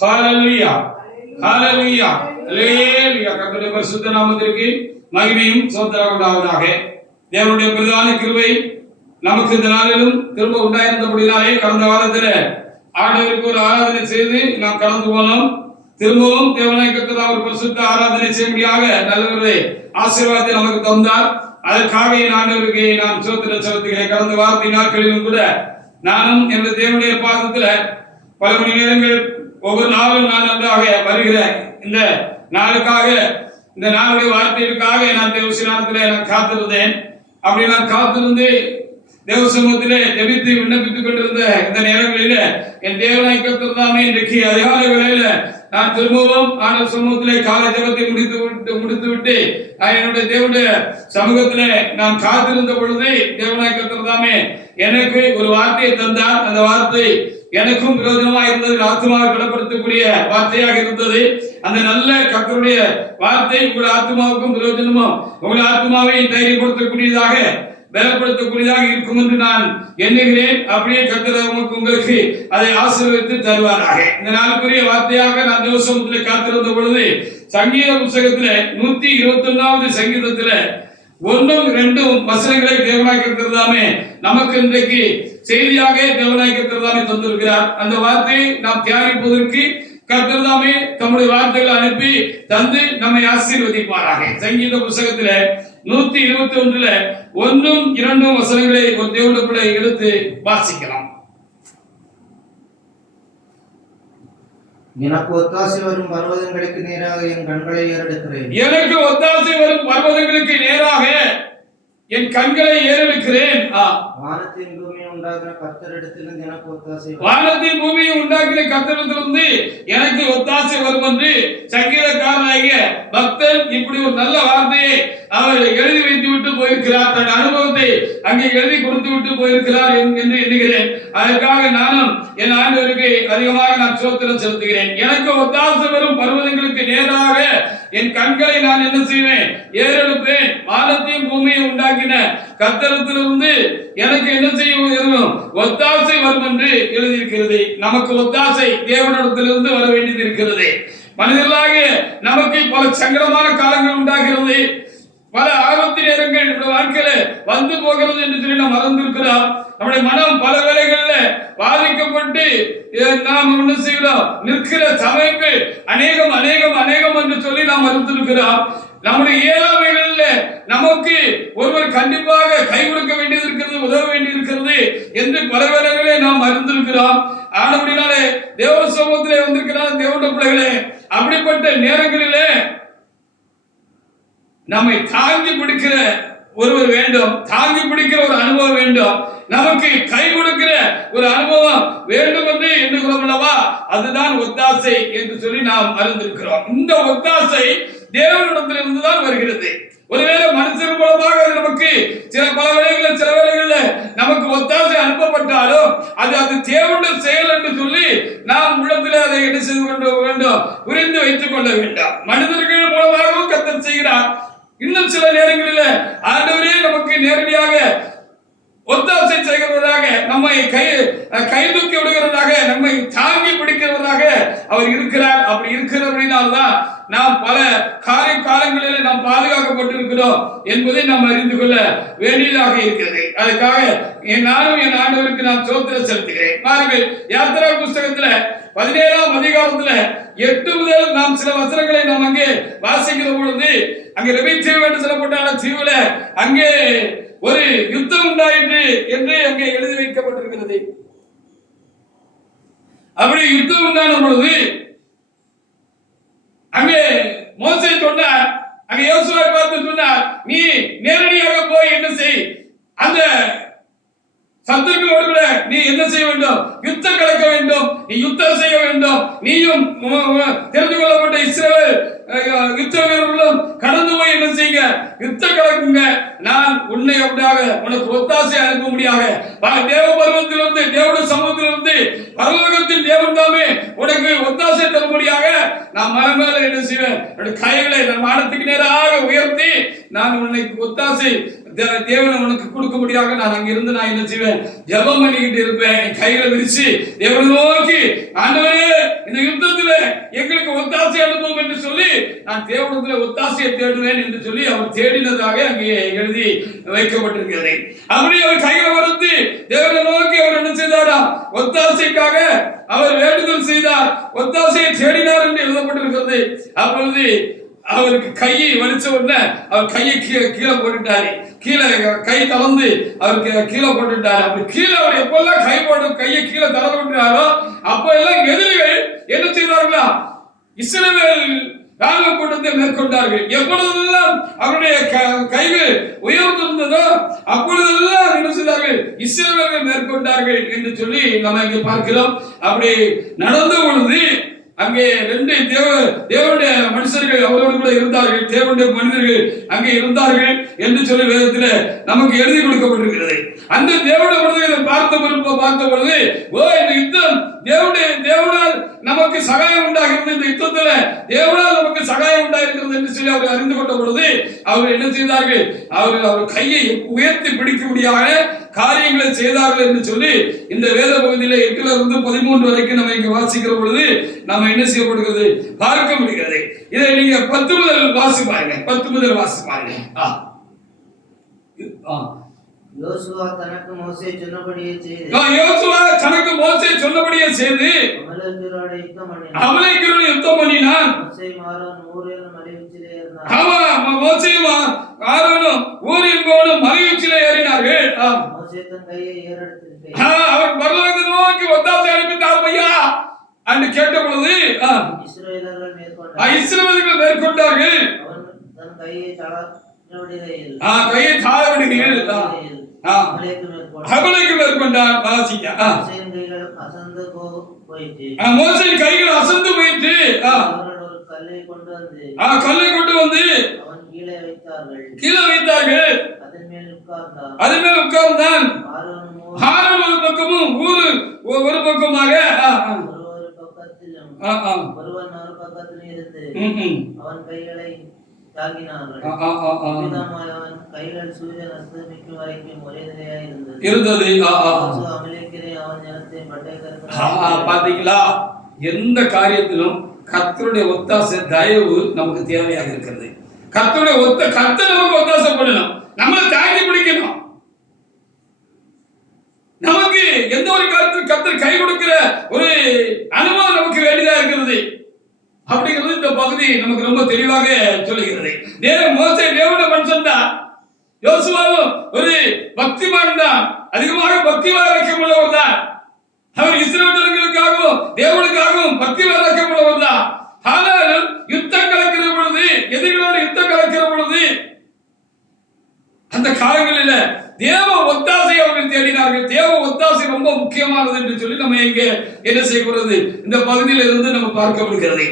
ஹalleluya ஹalleluya ஹalleluya. கர்த்தருடைய பரிசுத்த நாமத்திற்கு மகிமையும் ஸ்தோத்திரம் உண்டாவதாக. தேவனுடைய பிரதான கிருபை நமக்கு இந்த நாளிலும் திரும்ப உண்டாயிருந்தபடினாலே கடந்த வாரத்தில் ஆண்டவருக்கு ஒரு ஆராதனை செய்து நாம் கடந்து போனோம். திரும்பவும் தேவனாய் கர்த்தர் அவர் பரிசுத்த ஆராதனை செய்யும்படியாக நல்லவரே ஆசீர்வாதத்தை நமக்கு தந்தார். அதற்காக ஆண்டவருக்கு நாம் ஸ்தோத்திரம் செலுத்துகிறேன். கடந்த வாரத்தின் நாட்களிலும் கூட நானும் எனது தேவனுடைய பாதத்தில் பல மணி நேரங்கள் ஒவ்வொரு நாளும் நான் நன்றாக வருகிறேன். இந்த நாளுக்காக, இந்த நாளுடைய வார்த்தைகளுக்காக நான் தேவசனத்திலே நான் காத்திருந்தேன். அப்படி நான் காத்திருந்து தேவ சமூகத்திலே ஜெபித்து விண்ணப்பித்துக் கொண்டிருந்த இந்த நேரங்களிலே என் தேவனாய் கர்த்தர் தாமே இன்றைக்கு அதிகாலை வேளையில நான் திரும்பவும் ஆண்டவர் சமூகத்திலே காலை ஜெபத்தை முடித்துவிட்டு என்னுடைய தேவனுடைய சமூகத்திலே நான் காத்திருந்த பொழுது தேவனாய் கர்த்தர் தாமே எனக்கு ஒரு வார்த்தையை தந்தார். அந்த வார்த்தை எனக்கும் பிரயோஜனமாக இருந்தது, ஆத்மாவை பலப்படுத்தக்கூடிய வார்த்தையாக இருந்தது. அந்த நல்ல கர்த்தருடைய வார்த்தை உங்கள் ஆத்மாவுக்கும் பிரயோஜனமும் உங்கள் ஆத்மாவை தைரியப்படுத்தக்கூடியதாக பலப்படுத்தக்கூடியதாக இருக்கும் என்று நான் எண்ணுகிறேன். அப்படியே கர்த்தர் உங்களுக்கு அதை ஆசீர்வதித்து தருவாராக. இந்த நாளுக்குரிய வார்த்தையாக நான் தேவசமூகத்தில் காத்திருந்த பொழுது சங்கீத புத்தகத்துல 121வது சங்கீதத்துல 1-2 வசனங்களை தேவனாய் கர்த்தர் தாமே நமக்கு இன்றைக்கு செய்தியாக தேவனாய் கர்த்தர் தாமே தந்திருக்கிறார். அந்த வார்த்தையை நாம் தியானிப்பதற்கு கர்த்தர் தாமே தம்முடைய வார்த்தைகளை அனுப்பி தந்து நம்மை ஆசீர்வதிப்பாராக. சங்கீத புத்தகத்துல 121ல 1-2 வசனங்களை ஒரு தேவனுடைய பிள்ளை எடுத்து வாசிக்கலாம். எனக்கு ஒத்தாசை வரும் பர்வதங்களுக்கு நேராக என் கண்களை ஏறெடுக்கிறேன். எனக்கு ஒத்தாசை வரும் பர்வதங்களுக்கு நேராக என் கண்களை ஏறெடுக்கிறேன். வானத்தின் பூமியை உண்டாக்கின கர்த்தரிடத்திலிருந்து எனக்கு ஒத்தாசை, வானத்தின் பூமியை உண்டாக்கின கர்த்தரிடத்திலிருந்து எனக்கு ஒத்தாசை வரும் என்று சங்கீதக்காரனாகிய பக்தன் இப்படி ஒரு நல்ல வார்த்தையை அவர் எழுதி வைத்து விட்டு போயிருக்கிறார். தன் அனுபவத்தை அங்கே எழுதி கொடுத்து விட்டு போயிருக்கிறார் என்று எண்ணுகிறேன். அதற்காக நானும் என் ஆண்டவருக்கு அதிகமாக நான் ஸ்தோத்திரம் செலுத்துகிறேன். எனக்கு ஒத்தாசை வரும் பர்வதங்களுக்கு நேராக என் கண்களை நான் என்ன செய்வேன்? ஏறெடுப்பேன். வானத்தையும் பூமியை உண்டாக்கின கர்த்தரிடத்திலிருந்து எனக்கு என்ன செய்ய ஒத்தாசை வரும் என்று எழுதியிருக்கிறது. நமக்கு ஒத்தாசை தேவனிடத்திலிருந்து வர வேண்டியது இருக்கிறது. மனிதர்களாக நமக்கு பல சங்கடமான காலங்கள் உண்டாகிறது, பல ஆபத்து நேரங்கள் நம்முடைய வாழ்க்கையில வந்து போகிறது என்று சொல்லி நாம் மறந்திருக்கிறோம். நம்முடைய மனம் பல வேளைகளில் பாதிக்கப்பட்டு நாம் என்ன செய்கிறோம்? நிற்கிற சமைப்பு அநேகம் அநேகம் அநேகம் என்று சொல்லி நாம் மறுத்திருக்கிறோம். நம்முடைய இயலாமைகளில் நமக்கு ஒருவர் கண்டிப்பாக கை கொடுக்க வேண்டியது இருக்கிறது, உதவ வேண்டியது இருக்கிறது என்று பல வேளைகளே நாம் மறந்திருக்கிறோம். ஆனபடினாலே தேவ சமூகத்திலே வந்திருக்கிறார் தேவனுடைய பிள்ளைகளே, அப்படிப்பட்ட நேரங்களிலே நம்மை தாங்கி பிடிக்கிற ஒருவர் வேண்டும், தாங்கி பிடிக்கிற ஒரு அனுபவம் வேண்டும், நமக்கு கை கொடுக்கிற ஒரு அனுபவம் வேண்டும் என்று எண்ணுகிறோம் அல்லவா? அதுதான் ஒத்தாசை என்று சொல்லி நாம் அறிந்திருக்கிறோம். இந்த ஒத்தாசை தேவனிடத்திலிருந்து தான் வருகிறது. ஒருவேளை மனுஷன் மூலமாக நமக்கு பல வேளைகளில் சில வேளைகளில் நமக்கு ஒத்தாசை அனுப்பப்பட்டாலும் அது தேவனுடைய செயல் என்று சொல்லி நாம் உள்ளத்தில் அதை என்ன செய்து கொள்ள வேண்டும்? புரிந்து வைத்துக் கொள்ள வேண்டும். மனிதர்கள் மூலமாகவும் கர்த்தர் செய்கிறார். இன்னும் சில நேரங்களில் ஆண்டவரே நமக்கு நேரடியாக ஒத்தாசை செய்கிறவராக, நம்மை கை தூக்கி விடுகிறவராக, நம்மை தாங்கி பிடிக்கிறவராக அவர் இருக்கிறார். அப்படி இருக்கிறபடினால்தான் நாம் பல காலங்களில் நாம் பாதுகாக்கப்பட்டிருக்கிறோம் என்பதை நாம் அறிந்து கொள்ள வேண்டியதாக இருக்கிறது. அதுக்காக நானும் என் ஆண்டவருக்கு நான் ஸ்தோத்திரம் செலுத்துகிறேன். பாருங்கள், யாத்திரா புஸ்தகத்துல 17ஆம் அதிகாரத்துல 8 முதல் நாம் சில வசனங்களை நாம் அங்கே வாசிக்கிற பொழுது அங்கே ரவி தீவு என்று சொல்லப்பட்ட தீவுல அங்கே ஒரு யுத்தம் உண்டாயிற்று என்று அங்கே எழுதி வைக்கப்பட்டிருக்கிறது. அப்படி யுத்தம் உண்டான பொழுது அங்கே மோசே சொன்னார், அங்கே யோசுவாவை பார்த்து சொன்னார், நீ நேரடியாக போய் என்ன செய், அந்த சத்துருக்களோடு நீ என்ன செய்ய வேண்டும்? யுத்தம் கலக்க வேண்டும், நீ யுத்தம் செய்ய வேண்டும். நீயும் தெரிந்து கொள்ளப்பட்ட இஸ்ரவேல் யுத்த வீரர்களும் கடந்து போய் என்ன செய்யுங்க? யுத்தம் கலக்குங்க. நான் உன்னை அப்படியாக உனக்கு ஒத்தாசை அனுப்ப முடியாக தேவ பருவத்திலிருந்து தேவனுடைய சமூகத்திலிருந்து பரலோகத்தின் தேவன் தாமே உனக்கு ஒத்தாசை தரும்படியாக நான் மரம் மேல என்ன செய்வேன்? என்னுடைய கைகளை நான் வானத்துக்கு நேராக உயர்த்தி நான் உன்னை ஒத்தாசை தேவன் உனக்கு கொடுக்கும்படியாக நான் அங்கிருந்து நான் என்ன செய்வேன், ஜெபம் பண்ணிக்கிட்டு இருப்பேன். என் கைகளை விரிச்சு தேவனை நோக்கி, ஆண்டவரே இந்த யுத்தத்துல எங்களுக்கு ஒத்தாசை அனுப்பும் என்று சொல்லி நான் தேவனத்துல ஒத்தாசையை தேடுவேன் என்று சொல்லி அவர் தேடினதாக அங்கே எழுதி வைக்கப்பட்டிருக்கிறது. அப்படி அவர் கைகளை வருத்தி தேவனை நோக்கி அவர் என்ன செய்தாரா, ஒத்தாசைக்காக அவர் வேண்டுதல் செய்தார், ஒத்தாசையை தேடினார் என்று எழுதப்பட்டிருக்கிறது. அப்பொழுது அவருக்கு கையை வலிச்ச உடனே அவர் கையை கீழே போட்டுட்டாரு, கீழே கை தளர்ந்து அவருக்கு கீழே போட்டுட்டாரு. அப்படி கீழே அவர் எப்பெல்லாம் கையை கீழே தளர விட்டாரோ அப்ப எல்லாம் எதிரிகள் என்ன செய்தார்களா, இஸ்ரவேல் ராணுவ கூட்டத்தை மேற்கொண்டார்கள். எப்பொழுதெல்லாம் அவருடைய கைகள் உயர்ந்திருந்ததோ அப்பொழுதெல்லாம் என்ன செய்தார்கள், இஸ்ரவேலர்கள் மேற்கொண்டார்கள் என்று சொல்லி நம்ம இங்கே பார்க்கிறோம். அப்படி நடந்த பொழுது அங்கே 2 தேவனுடைய மனுஷர்கள் அவரோடு கூட இருந்தார்கள், தேவனுடைய மனிதர்கள் அங்கே இருந்தார்கள் என்று சொல்லி வேதத்தில் நமக்கு எழுதி கொடுக்கப்பட்டிருக்கிறது. அந்த தேவனுடைய மனிதர்களை பார்த்த பொழுது இந்த யுத்தம் தேவனால் நமக்கு சகாயம் உண்டாகிறது, இந்த யுத்தத்தில் தேவனால் நமக்கு சகாயம் உண்டாகிறது என்று சொல்லி அவர் அறிந்து கொண்ட பொழுது அவர் என்ன செய்தார்கள், அவர் கையை உயர்த்தி பிடிக்கும்படியாக காரியங்களை செய்தார்கள் என்று சொல்லி இந்த வேத பகுதியில 8 இருந்து 13 வரைக்கும் நம்ம இங்க வாசிக்கிற பொழுது நம்ம என்ன செய்யப்படுகிறது பார்க்க முடிகிறது. இதை நீங்க 10 முதல் வாசி பாருங்க, 10 முதல் வாசி பாருங்க. யோசுவா தனக்கு மோசே சொன்னபடியே செய்து அமலேக்கியரோடு யுத்தம் பண்ணினான். மோசேயும் ஆரோனும் ஊர் என்பவனும் மலை உச்சிலே ஏறினார்கள். அவர் பரலோகத்தை நோக்கி ஒத்தாசை அனுப்பித்தார் பையா என்று கேட்ட பொழுது இஸ்ரவேலர்கள் மேற்கொண்டார்கள். கையை தாழவிடுகையில் அமலேக்கு மேற்கொண்டார். மோசேயின் கைகள் அசந்து போயிட்டு கல்லை கொண்டு வந்து கீழே வைத்தார்கள். அதன் மேல் உட்கார்ந்தான். ஆரோன் ஒரு பக்கமும் ஊரு ஒரு பக்கமாக அவன் கைகளை தாங்கினார்கள். கைகள் சூரியன் அஸ்தமிக்கும் வரைக்கும் ஒரே நிலையா இருந்தது. பாத்தீங்களா, எந்த காரியத்திலும் கர்த்தருடைய ஒத்தாசை தயவு நமக்கு தேவையாக இருக்கிறது. கர்த்தருடைய கர்த்தர் நமக்கு ஒத்தாசை பண்ணணும், நம்மளை தாங்கி பிடிக்கணும். நமக்கு எந்த ஒரு காரியத்தில் கர்த்தர் கை கொடுக்கிற ஒரு அனுபவம் நமக்கு வேண்டியதா இருக்கிறது. அப்படிங்கிறது இந்த பகுதி நமக்கு ரொம்ப தெளிவாக சொல்லுகிறது. மோசே தேவனுடைய மனுஷன் தான், யோசுவாவும் ஒரு பக்திமான் தான், அதிகமாக பக்தி வைராக்கியம் உள்ளவர் தான். அவர் இஸ்ரவேலர்களுக்காகவும் தேவனுக்காகவும் பக்தி வைராக்கியம் உள்ளவர் தான். ஆனால் யுத்தம் கலக்கிற பொழுது, எதிரிகளோடு யுத்தம் கலக்கிற பொழுது அந்த காலங்களில தேவ ஒத்தாசை அவர்கள் தேடினார்கள். தேவ ஒத்தாசை ரொம்ப முக்கியமானது என்று சொல்லி நம்ம இங்க என்ன செய்கிறது, இந்த பகுதியில இருந்து நம்ம பார்க்க முடிகிறது.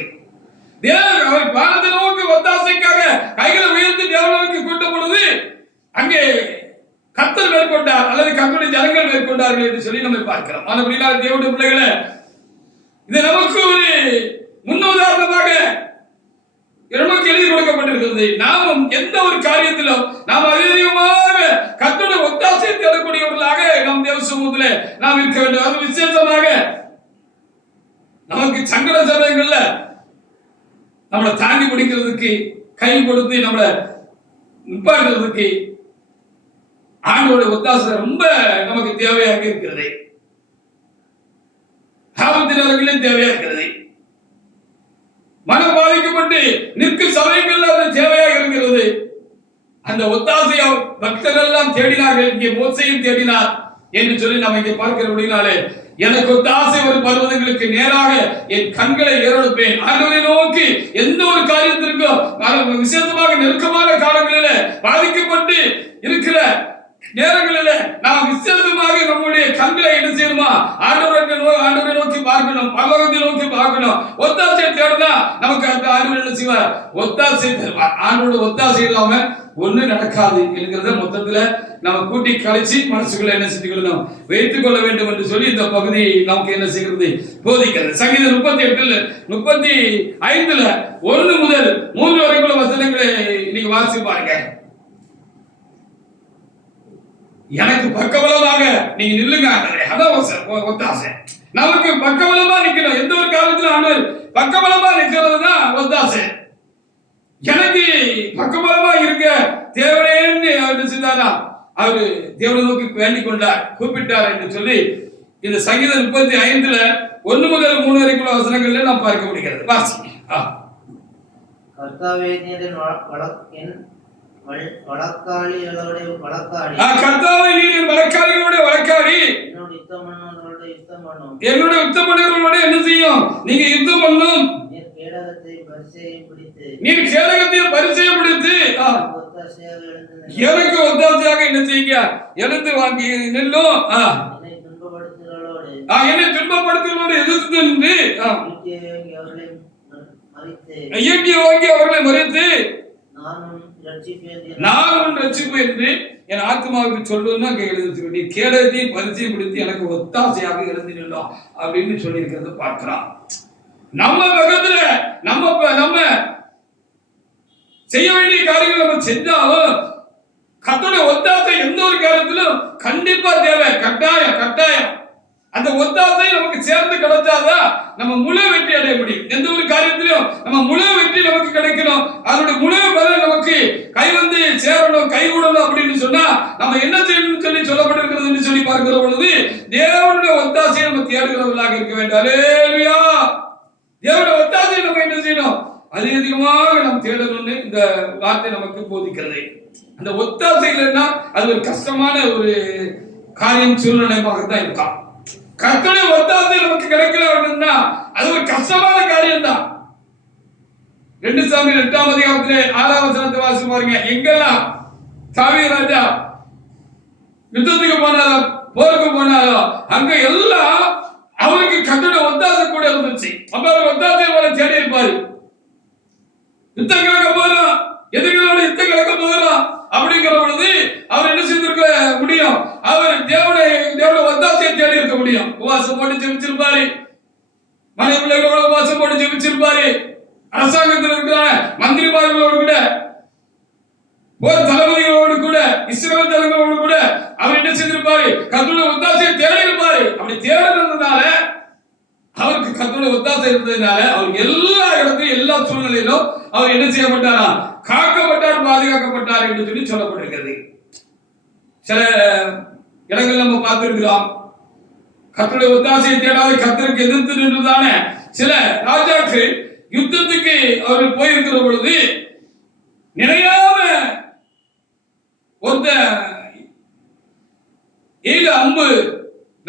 அவர் பாரத நோக்கு ஒத்தாசைக்காக கைகளை உயர்த்தி தேவனுக்கு கூட்ட பொழுது அங்கே கர்த்தர் மேற்கொண்டார் அல்லது கர்த்தருடைய ஜனங்கள் மேற்கொண்டார்கள் என்று சொல்லி நம்ம பார்க்கிறோம். ஆனால் தேவனுடைய பிள்ளைகளை இது நமக்கு ஒரு முன்னுதாரணமாக நமக்கு எழுதி கொடுக்கப்பட்டிருக்கிறது. நாமும் எந்த ஒரு காரியத்திலும் நாம் அதிகமாக கர்த்தருடைய ஒத்தாசையை தேடக்கூடியவர்களாக நாம் தேவ சமூகத்திலே நாம் இருக்க வேண்டும். அது விசேஷமாக நமக்கு சங்கட சமயங்கள்ல நம்மளை தாங்கி பிடிக்கிறதுக்கு, கை கொடுத்து நம்மளை நிப்பாட்டுறதுக்கு ஆண்டவருடைய ஒத்தாசை ரொம்ப நமக்கு தேவையாக இருக்கிறது. ஆபத்து நேரங்களிலும் தேவையாக இருக்கிறது. மனம் பாதிக்கப்பட்டு நிற்கும் சமயங்கள் அது தேவையாக இருக்கிறது. அந்த ஒத்தாசையை பக்தர்கள் எல்லாம் தேடினார்கள். இங்கே மோசேயும் தேடினார் என்று சொல்லி நம்ம இங்கே பார்க்கிறபடினாலே எனக்கு ஒத்தாசை ஒரு பர்வதங்களுக்கு நேராக என் கண்களை ஏறெடுப்பேன். ஆண்டவரை நோக்கி எந்த ஒரு காரியத்திற்கும் விசேஷமாக நெருக்கமான காலங்களில பாதிக்கப்பட்டு இருக்கிற நேரங்களில நாம் விசேஷமாக நம்முடைய கண்களை என்ன செய்யணுமா, ஆண்டவரை நோக்கி பார்க்கணும், பரலோகத்தை நோக்கி பார்க்கணும். ஒத்தாசை தேடுனா நமக்கு அந்த ஆண்டவர் என்ன செய்வார், ஒத்தாசை தருவார். ஆண்டவரோட ஒத்தாசை இல்லாம ஒண்ணு நடக்காது என்கிறத மொத்தத்துல நம்ம கூட்டி கழிச்சு மனசுக்குள்ள என்ன செஞ்சுக்கணும், வைத்துக் கொள்ள வேண்டும் என்று சொல்லி இந்த பகுதி நமக்கு என்ன செய்கிறது, போதிக்கிறது. சங்கீதம் 38:35 1 முதல் 3 வரைக்குள்ள வசனங்களை நீங்க வாசி பாருங்க. எனக்கு பக்கபலமாக நீங்க நில்லுங்க ஆண்டவரே. அதான் ஒத்தாசை. நமக்கு பக்கபலமா நிக்கணும். எந்த ஒரு காலத்துல ஆண்டவர் பக்கபலமா நிக்கிறதுனா ஒத்தாசை. எனக்கு பக்கபலமா இருக்க தேவனேன்னு அவர் செஞ்சாரா, அவரு தேவனை நோக்கி வேண்டிக் கொண்டார், கூப்பிட்டார் என்று சொல்லி இந்த சங்கீதம் 35ல 1 முதல் 3 வரைக்குள்ள வசனங்கள்ல நாம் பார்க்க முடிகிறது. வாசிங்க. கர்த்தாவே நீர் என் வழக்காளிகளுடைய வழக்காடி. கர்த்தாவே நீர் என் வழக்காளிகளுடைய வழக்காடி. என்னுடைய யுத்தம் பண்ணுவர்களுடைய யுத்தம் பண்ணும். என்னுடைய யுத்தம் பண்ணுவர்களோட என்ன செய்யும்? நீங்க யுத்தம் பண்ணும். நீர் கேடகத்தை பரிசையும் பிடித்து. நீர் கேடகத்தையும் பரிசையும் பிடித்து ஒத்தாசையாக எழுந்து எனக்கு ஒத்தாசையாக என்ன செய்யுங்க? எழுந்து வாங்கி நில்லும். என்னை துன்பப்படுத்துகிறவர்களோடு என்னை துன்பப்படுத்துகிறவர்களோடு எதிர்த்து நின்று இயற்கையை வாங்கி அவர்களை மறித்து நான் உன் ரட்சிப்பு என்று என் ஆத்மாவுக்கு சொல்லுன்னு அங்க எழுதி, நீ கேடகத்தையும் பரிசையும் பிடித்து எனக்கு ஒத்தாசையாக எழுந்து நில்லும் அப்படின்னு சொல்லி இருக்கிறத பார்க்கிறோம். நம்ம பக்கத்துல நம்ம செய்ய வேண்டிய காரியங்கள் நம்ம செஞ்சாலும் கர்த்தருடைய ஒத்தாசை எந்த ஒரு காரியத்திலும் கண்டிப்பா தேவை. கட்டாயம் அந்த ஒத்தாசை நமக்கு சேர்ந்து கிடைச்சாதான் நம்ம முழு வெற்றி அடைய முடியும். எந்த ஒரு காரியத்திலும் நம்ம முழு வெற்றி நமக்கு கிடைக்கணும், அதனுடைய முழு பலன் நமக்கு கை வந்து சேரணும், கை விடணும் அப்படின்னு சொன்னா நம்ம என்ன செய்யணும்னு சொல்லி சொல்லப்பட்டிருக்கிறது சொல்லி பார்க்கிற பொழுது தேவனுடைய ஒத்தாசையை நம்ம தேடுகிறவர்களாக இருக்க வேண்டும். அல்லேலூயா. தேவனுடைய ஒத்தாசையை நம்ம என்ன செய்யணும்? அதிகமாக நாம் தேடணும்னு இந்த வார்த்தை நமக்கு போதிக்கிறது. அந்த ஒத்தாசை இல்லைன்னா அது ஒரு கஷ்டமான ஒரு காரியம், சூழ்நிலையாகத்தான் இருக்கும். கர்த்தருடைய ஒத்தாசை நமக்கு கிடைக்கல அப்படின்னா அது ஒரு கஷ்டமான காரியம் தான். 2 சாமுவேல் 8ஆம் அதிகாரத்திலே 6ஆம் வசனத்தை வாசிச்சு பாருங்க. எங்கெல்லாம் தாவீது ராஜா யுத்தத்துக்கு போனாரோ, போருக்கு போனாரோ, அங்க எல்லாம் அவருக்கு கர்த்தருடைய ஒத்தாசை கூட இருந்துச்சு. அப்ப அவர் ஒத்தாசை போல தேடி இருப்பாரு. யுத்தம் கிடக்க போறோம், எதிரிகளோட யுத்தம் கிடக்க போகிறோம் அப்படிங்கிற பொழுது அவர் என்ன செய்திருக்க முடியும்? அவர் தேவனுடைய ஒத்தாசையை தேடி இருக்க முடியும். உபவாசம் போட்டு ஜெபிச்சிருப்பாரு, மனை பிள்ளைகளோட உபவாசம் போட்டு ஜெபிச்சிருப்பாரு, அரசாங்கத்தில் இருக்கிற மந்திரிமார்களோடு கூட, போர் தளபதிகளோடு கூட, இஸ்ரவேல் தலைவர்களோடு கூட அவர் என்ன செய்திருப்பாரு? கர்த்தருடைய ஒத்தாசையை தேடி இருப்பாரு. அப்படி தேடுறதுனால அவருக்கு கர்த்தருடைய ஒத்தாசை இருந்ததுனால அவர் எல்லா இடத்திலும் எல்லா சூழ்நிலையிலும் அவர் என்ன செய்யப்பட்டாரா? காக்கப்பட்டார், பாதுகாக்கப்பட்டார் என்று சொல்லி சொல்லப்பட்டிருக்கிறது. சில இடங்கள் நம்ம பார்த்திருக்கிறோம். கர்த்தருடைய ஒத்தாசையை தேடாத கர்த்தருக்கு எதிர்த்து நின்றுதானே சில ராஜாக்கள் யுத்தத்துக்கு அவர்கள் போயிருக்கிற பொழுது நினையாம ஒருத்த 7 அம்பு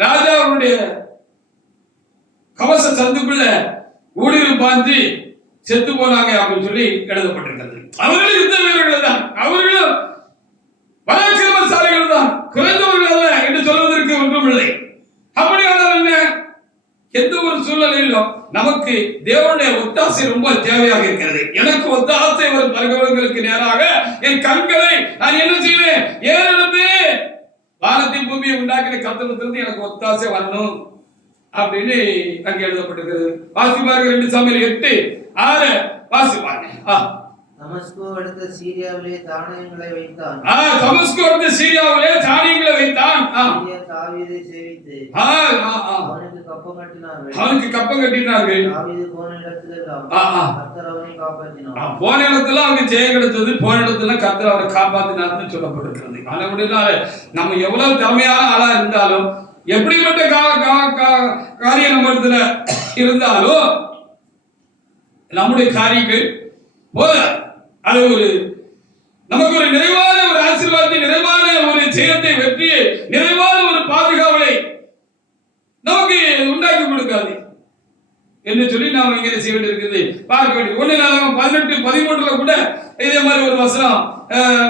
ராஜாவுடைய கவச சந்துக்குள்ள ஊடுருவி பாய்ந்து செத்து போனாங்க அப்படின்னு சொல்லி எழுதப்பட்டிருக்கிறது. அவர்களும் யுத்த வீரர்கள் தான், அவர்களும் பராக்கிரமசாலிகள் தான், குறைந்தவர்கள் அல்ல என்று சொல்வதற்கு ஒன்றுமில்லை. அப்படியானால் என்ன? எந்த ஒரு சூழ்நிலையிலும் நமக்கு தேவனுடைய ஒத்தாசை ரொம்ப தேவையாக இருக்கிறது. எனக்கு ஒத்தாசை வரும் பரகவர்களுக்கு நேராக என் கண்களை நான் என்ன செய்வேன்? ஏறெடுத்து வானத்தின் பூமியை உண்டாக்கின கர்த்தரிடத்திலிருந்து எனக்கு ஒத்தாசை வரணும் அப்படின்னு அங்கே எழுதப்பட்டிருக்கிறது. வாசிப்பார்கள் 2 சாமுவேல் 8:6 வாசிப்பாங்க. தமஸ்கு அடுத்த சீரியாவிலே தானியங்களை வைத்தான். தமஸ்கு அடுத்த சீரியாவிலே தானியங்களை வைத்தான். தாவீதை சேவித்து அவனுக்கு கப்பம் கட்டினார்கள். தாவீது போன இடத்திலெல்லாம் கர்த்தர் அவனை காப்பாற்றினார். போன இடத்துல அவனுக்கு ஜெயம் கிடைத்தது, போன இடத்துல கர்த்தர் அவனை காப்பாற்றினார்னு சொல்லப்பட்டிருக்கிறது. அதனால நம்ம எவ்வளவு திறமையான ஆளா இருந்தாலும், எப்படிப்பட்ட காரியம் நம்ம இடத்துல இருந்தாலும் நம்முடைய காரியங்கள் போல அது ஒரு நமக்கு ஒரு நிறைவான ஒரு ஆசீர்வாதத்தை, நிறைவான ஒரு ஜெயத்தை, வெற்றியை, நிறைவான ஒரு பாதுகாவலை நமக்கு உண்டாக்கி கொடுக்காது என்று சொல்லி நாம் இங்கே செய்ய வேண்டியிருக்கிறது, பார்க்க வேண்டியது. 1 நாளாகமம் 18:13 கூட இதே மாதிரி ஒரு வசனம்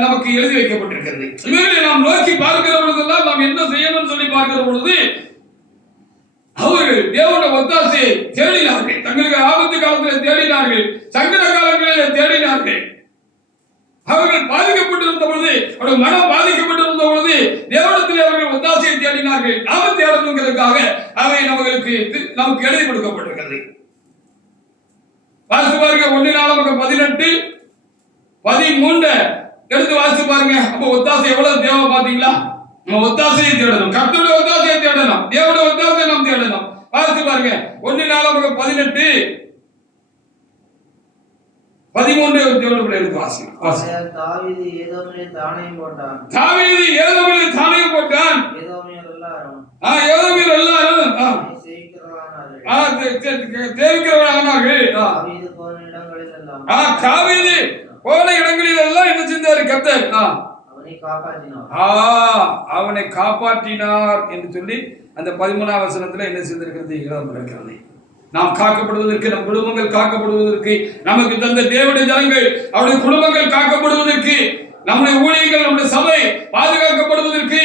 நமக்கு எழுதி வைக்கப்பட்டிருக்கிறது. இவர்களை நாம் நோக்கி பார்க்கிற பொழுதெல்லாம் நாம் என்ன செய்யணும்னு சொல்லி பார்க்கிற பொழுது அவர்கள் தேவனுடைய ஒத்தாசையை தேடினார்கள். தங்களுக்கு ஆபத்து காலத்தில் தேடினார்கள், சங்கட காலங்களில் தேடினார்கள். அவர்கள் பாதிக்கப்பட்டிருந்த பொழுது, அவருடைய மனம் பாதிக்கப்பட்டிருந்த பொழுது தேவனிடத்தில் அவர்கள் ஒத்தாசையை தேடினார்கள். நாம தேடணுங்கிறதுக்காக அவை நமக்கு எழுதி கொடுக்கப்பட்டிருக்கிறது. வாசித்து பாருங்க. 1 நாளாகமம் 18:13 எடுத்து வாசித்து பாருங்க. அப்ப ஒத்தாசை எவ்வளவு தேவை பாத்தீங்களா? நம்ம ஒத்தாசையை தேடணும், கர்த்தருடைய ஒத்தாசையை தேடணும், தேவனுடைய ஒத்தாசையை நாம் தேடணும். வாசித்து பாருங்க 1 நாளாகமம் 18:13 எடுத்து வாசிங்க. தாவீது ஏதோமிலே தானியம் போட்டான். தாவீது ஏதோமிலே தானியம் போட்டான். ஏதோமியர் எல்லாரும் ஏதோமியர் எல்லாரும் தேவிக்கிறவனானார்கள். தாவீது போன இடங்களில் எல்லாம் தாவீது போன இடங்களில் எல்லாம் என்ன செஞ்சாரு கர்த்தர்? அவனை காப்பாற்றினார். அவனை காப்பாற்றினார் என்று சொல்லி அந்த 13ஆம் வசனத்துல என்ன செய்திருக்கிறது? எழுதப்பட்டிருக்கிறது. நாம் காக்கப்படுவதற்கு, நம் குடும்பங்கள் காக்கப்படுவதற்கு, நமக்கு தந்த தேவனுடைய ஜனங்கள் அவருடைய குடும்பங்கள் காக்கப்படுவதற்கு, நம்முடைய ஊழியர்கள், நம்முடைய சபை பாதுகாக்கப்படுவதற்கு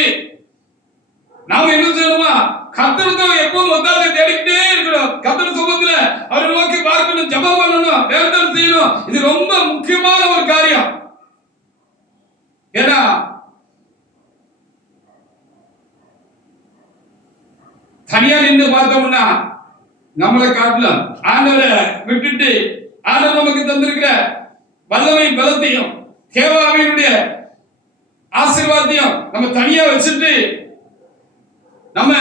நாம் என்ன செய்யணுமா? கர்த்தருடைய எப்பவும் ஒத்தாசை தேடிக்கிட்டே இருக்கணும். கர்த்தர் சமூகத்துல அவரை நோக்கி பார்க்கணும், ஜெபம் பண்ணணும், வேண்டுதல் செய்யணும். இது ரொம்ப முக்கியமான ஒரு காரியம். ஏன்னா தனியா நின்று பார்த்தோம்னா நம்மளை காட்டலாம். ஆண்டவரை விட்டுட்டு ஆண்டவர் நமக்கு தந்திருக்கிற வல்லமை பலத்தையும் தேவாவினுடைய ஆசீர்வாதத்தையும் நம்ம தனியா வச்சுட்டு நம்ம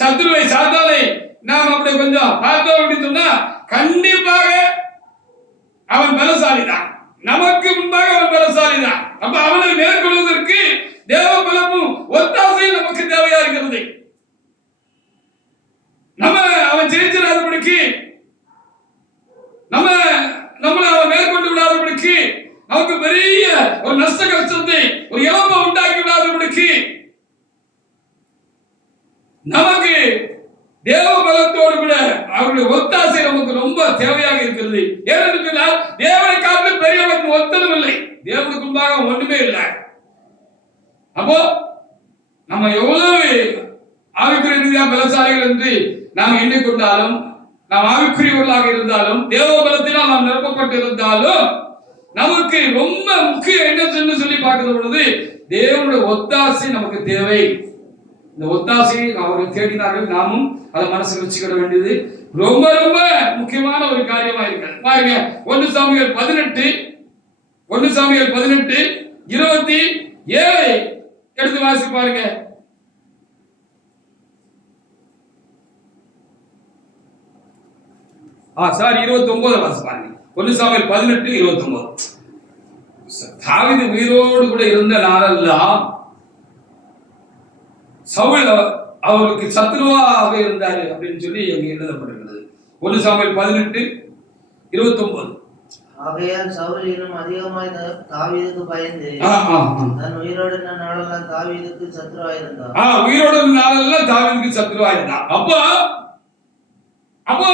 சத்துருவை சாத்தானை நாம் அப்படி கொஞ்சம் பார்த்தோம் அப்படின்னு சொன்னா கண்டிப்பாக அவன் பலசாலி தான். நமக்கு முன்பாக அவன் பலசாலி தான். அப்ப அவனை மேற்கொள்வதற்கு தேவ பலமும் ஒத்தாசையும் நமக்கு தேவையா இருக்கிறது. நம்ம அவன் ஜெயிச்சிடாதபடிக்கு, நம்மளை அவன் மேற்கொண்டு விடாதபடிக்கு, நமக்கு பெரிய ஒரு நஷ்ட கஷ்டத்தை, ஒரு இழப்பை உண்டாக்கி விடாதபடிக்கு நமக்கு தேவ பலத்தோடு கூட அவருடைய ஒத்தாசை நமக்கு ரொம்ப தேவையாக இருக்கிறது. ஏனென்று சொன்னால் தேவனை காட்டிலும் பெரியவனுக்கு ஒத்தனும் இல்லை, தேவனுக்கு முன்பாக ஒண்ணுமே இல்லை. அப்போ நம்ம எவ்வளவு ஆவிக்குரிய ரீதியாக பலசாலிகள் என்று நாம் எண்ணிக்கொண்டாலும், நாம் ஆவிக்குரியவர்களாக இருந்தாலும், தேவ பலத்தினால் நாம் நிரப்பப்பட்டு இருந்தாலும், நமக்கு ரொம்ப முக்கியம் என்ன சொல்லி பார்க்கிற பொழுது தேவனுடைய ஒத்தாசை நமக்கு தேவை. இந்த ஒத்தாசையை அவர்கள் தேடினார்கள், நாமும் அதை மனசுல வச்சுக்கிட வேண்டியது ரொம்ப ரொம்ப முக்கியமான ஒரு காரியமா இருக்கு. பாருங்க 1 சாமுவேல் 18:27 எடுத்து வாசி பாருங்க. சாரி 29 வாசி பாருங்க. 1 சாமுவேல் 18:29. தாவீது உயிரோடு கூட இருந்த நாளெல்லாம் சவுல் அவருக்கு சத்துருவாக இருந்தாரு அப்படின்னு சொல்லி அங்க எழுதப்பட்டிருக்கிறது. 1 சாமுவேல் 18:29. ஆகையால் சவுல் இன்னும் அதிகமாய் தாவீதுக்கு பயந்து தன் உயிரோடு நாளெல்லாம் தாவீதுக்கு சத்துருவாயிருந்தான். உயிரோடு நாளெல்லாம் தாவீதுக்கு சத்துருவாயிருந்தான். அப்போ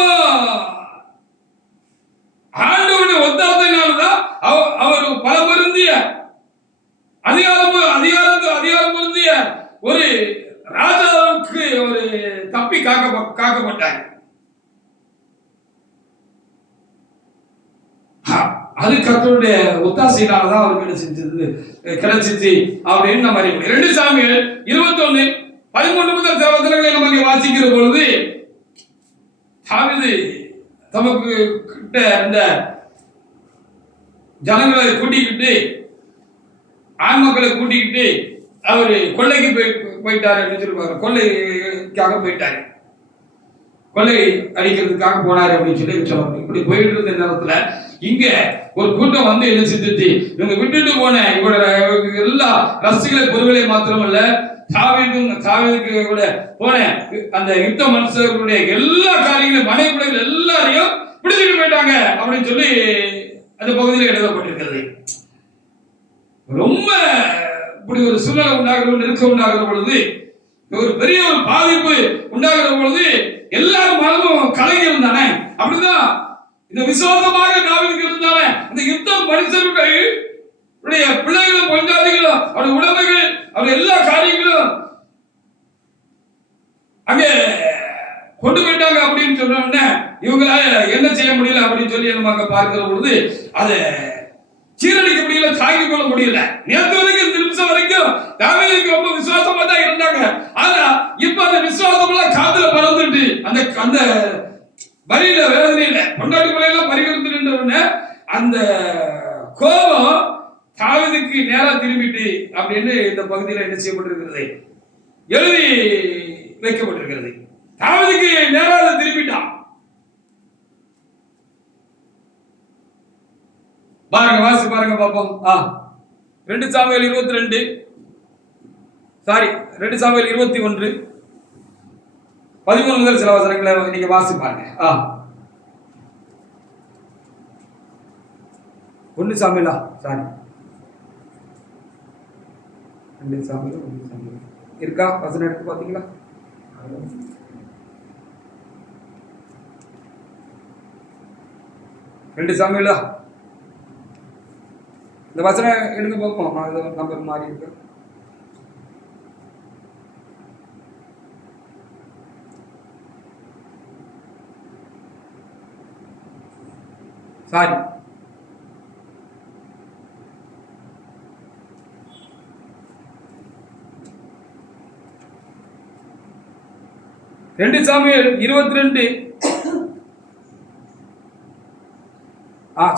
ஆண்டவருடைய ஒத்தாசையினால்தான் அவர் பலம் பொருந்திய அதிகாரம் பொருந்திய ஒரு ராஜாவுக்கு ஒரு தப்பி காக்கப்பட்டார். அது கர்த்தருடைய ஒத்தாசையினாலதான் அவருக்கு கிடைச்சிச்சு அப்படின்னு நம்ம அறிவோம். 2 சாமுவேல் 21:13 முதல் வசனங்களை நமக்கு வாசிக்கிற பொழுது தாவீது தமக்கு கிட்ட இந்த ஜனங்களை கூட்டிக்கிட்டு, ஆண் மக்களை கூட்டிக்கிட்டு அவரு கொள்ளைக்கு போயிட்டாரு அப்படின்னு சொல்லுவாங்க. கொள்ளைக்காக போயிட்டாரு, கொள்ளை அடிக்கிறதுக்காக போனாரு அப்படின்னு சொல்லி சொல்லுவாங்க. இப்படி போயிட்டு இருந்த நேரத்துல இங்க ஒரு கூட்டம் வந்து என்ன செஞ்சுட்டு இவங்க விட்டுட்டு போன இவரோட எல்லா ரசிகளை பொருள்களை மாத்திரமல்ல, தாவீதுக்கு கூட போன அந்த யுத்த மனுஷர்களுடைய எல்லா காரியங்களும், மனை பிள்ளைகள் எல்லாரையும் பிடிச்சிட்டு போயிட்டாங்க அப்படின்னு சொல்லி அந்த பகுதியில் எழுதப்பட்டிருக்கிறது. ரொம்ப இப்படி ஒரு சூழ்நிலை உண்டாகிற, நெருக்கம் உண்டாகிற பொழுது, ஒரு பெரிய ஒரு பாதிப்பு உண்டாகிற பொழுது எல்லாரும் மனமும் கலங்கி இருந்தானே. அப்படிதான் இந்த விசுவாசமாக தாவீதுக்கு இருந்தானே இந்த யுத்த மனுஷர்களுடைய பிள்ளைகளும், பொஞ்சாதிகளும், அவருடைய உடைமைகள், அவருடைய எல்லா காரியங்களும் அங்கே கொண்டு போயிட்டாங்க அப்படின்னு சொன்ன உடனே இவங்களால என்ன செய்ய முடியல அப்படின்னு சொல்லி நம்ம அங்க பார்க்கிற பொழுது அதை சீரழிக்க முடியல, தாங்கிக் கொள்ள முடியல. நேற்று வரைக்கும் இந்த நிமிஷம் வரைக்கும் தாவீதுக்கு ரொம்ப விசுவாசமா தான் இருந்தாங்க. ஆனா இப்ப அந்த விசுவாசம் எல்லாம் காதுல பறந்துட்டு அந்த வரியில வேதனையில பொண்டாட்டி பிள்ளையெல்லாம் பறிகொடுத்துட்டு அந்த கோபம் தாவீதுக்கு நேரா திரும்பிட்டு அப்படின்னு இந்த பகுதியில என்ன செய்யப்பட்டிருக்கிறது எழுதி வைக்கப்பட்டிருக்கிறது. தாவீதுக்கு நேராக திரும்பிட்டான். பாருங்க, வாசி பாருங்க பாப்போம். 2 சாமுவேல் 22 2 சாமுவேல் 21 13 முதல் சில வசனங்களை நீங்க வாசி பாருங்க. 1 சாமுவேலா 2 சாமுவேல் இருக்கா? வசனம் எடுத்து பாத்தீங்களா? 2 சாமுவேலா இந்த வசனம் எடுத்து பார்ப்போம். நம்பர் மாறி இருக்கு. சாரி, ரெண்டு சாமுவேல் 22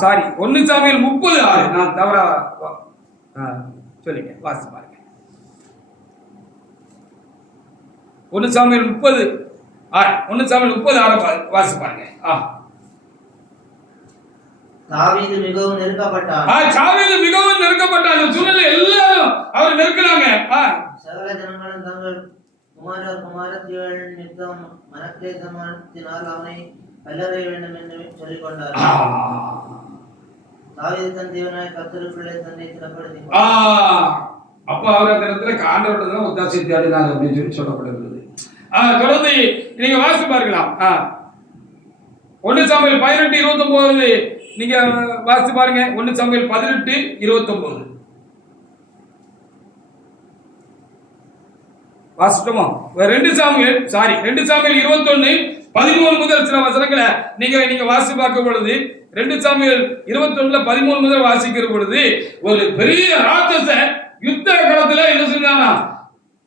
சாரி 1 சாமுவேல் 30:6. நான் தவறா சொல்லிட்டேன். வாசி பாருங்க. 1 சாமுவேல் 30:6 வாசி பாருங்க. தாவீது மிகவும் நெருக்கப்பட்டான். தாவீது மிகவும் நெருக்கப்பட்டான். அந்த சூழ்நிலை எல்லாரும் அவர் நெருக்குறாங்க. சகல ஜனங்களும் தங்கள் குமாரத்திகள் நித்தம் மனக்லேசத்தினால் அவனை கல்லறை வேண்டும் என்று சொல்லிக் கொண்டார். தாவீது தன் தேவனாய கர்த்தருக்குள்ளே தன்னை திடப்படுத்தி அப்ப அவர் அந்த இடத்துல ஆண்டவரிடத்துல ஒத்தாசை தேடினார் அப்படின்னு சொல்லி சொல்லப்படுகிறது. தொடர்ந்து நீங்க வாசி பார்க்கலாம். 1 சாமுவேல் 18:29 நீங்க வாசி பாருங்க. 1 சாமுவேல் 18:29 வாசிட்டோமா? 2 சாமுவேல் 21:13 முதல் சில வசனங்களை நீங்க வாசி பார்க்கும் பொழுது 2 சாமுவேல் 21:13 முதல் வாசிக்கிற பொழுது ஒரு பெரிய ராட்சச யுத்த களத்துல என்ன சொன்னானா,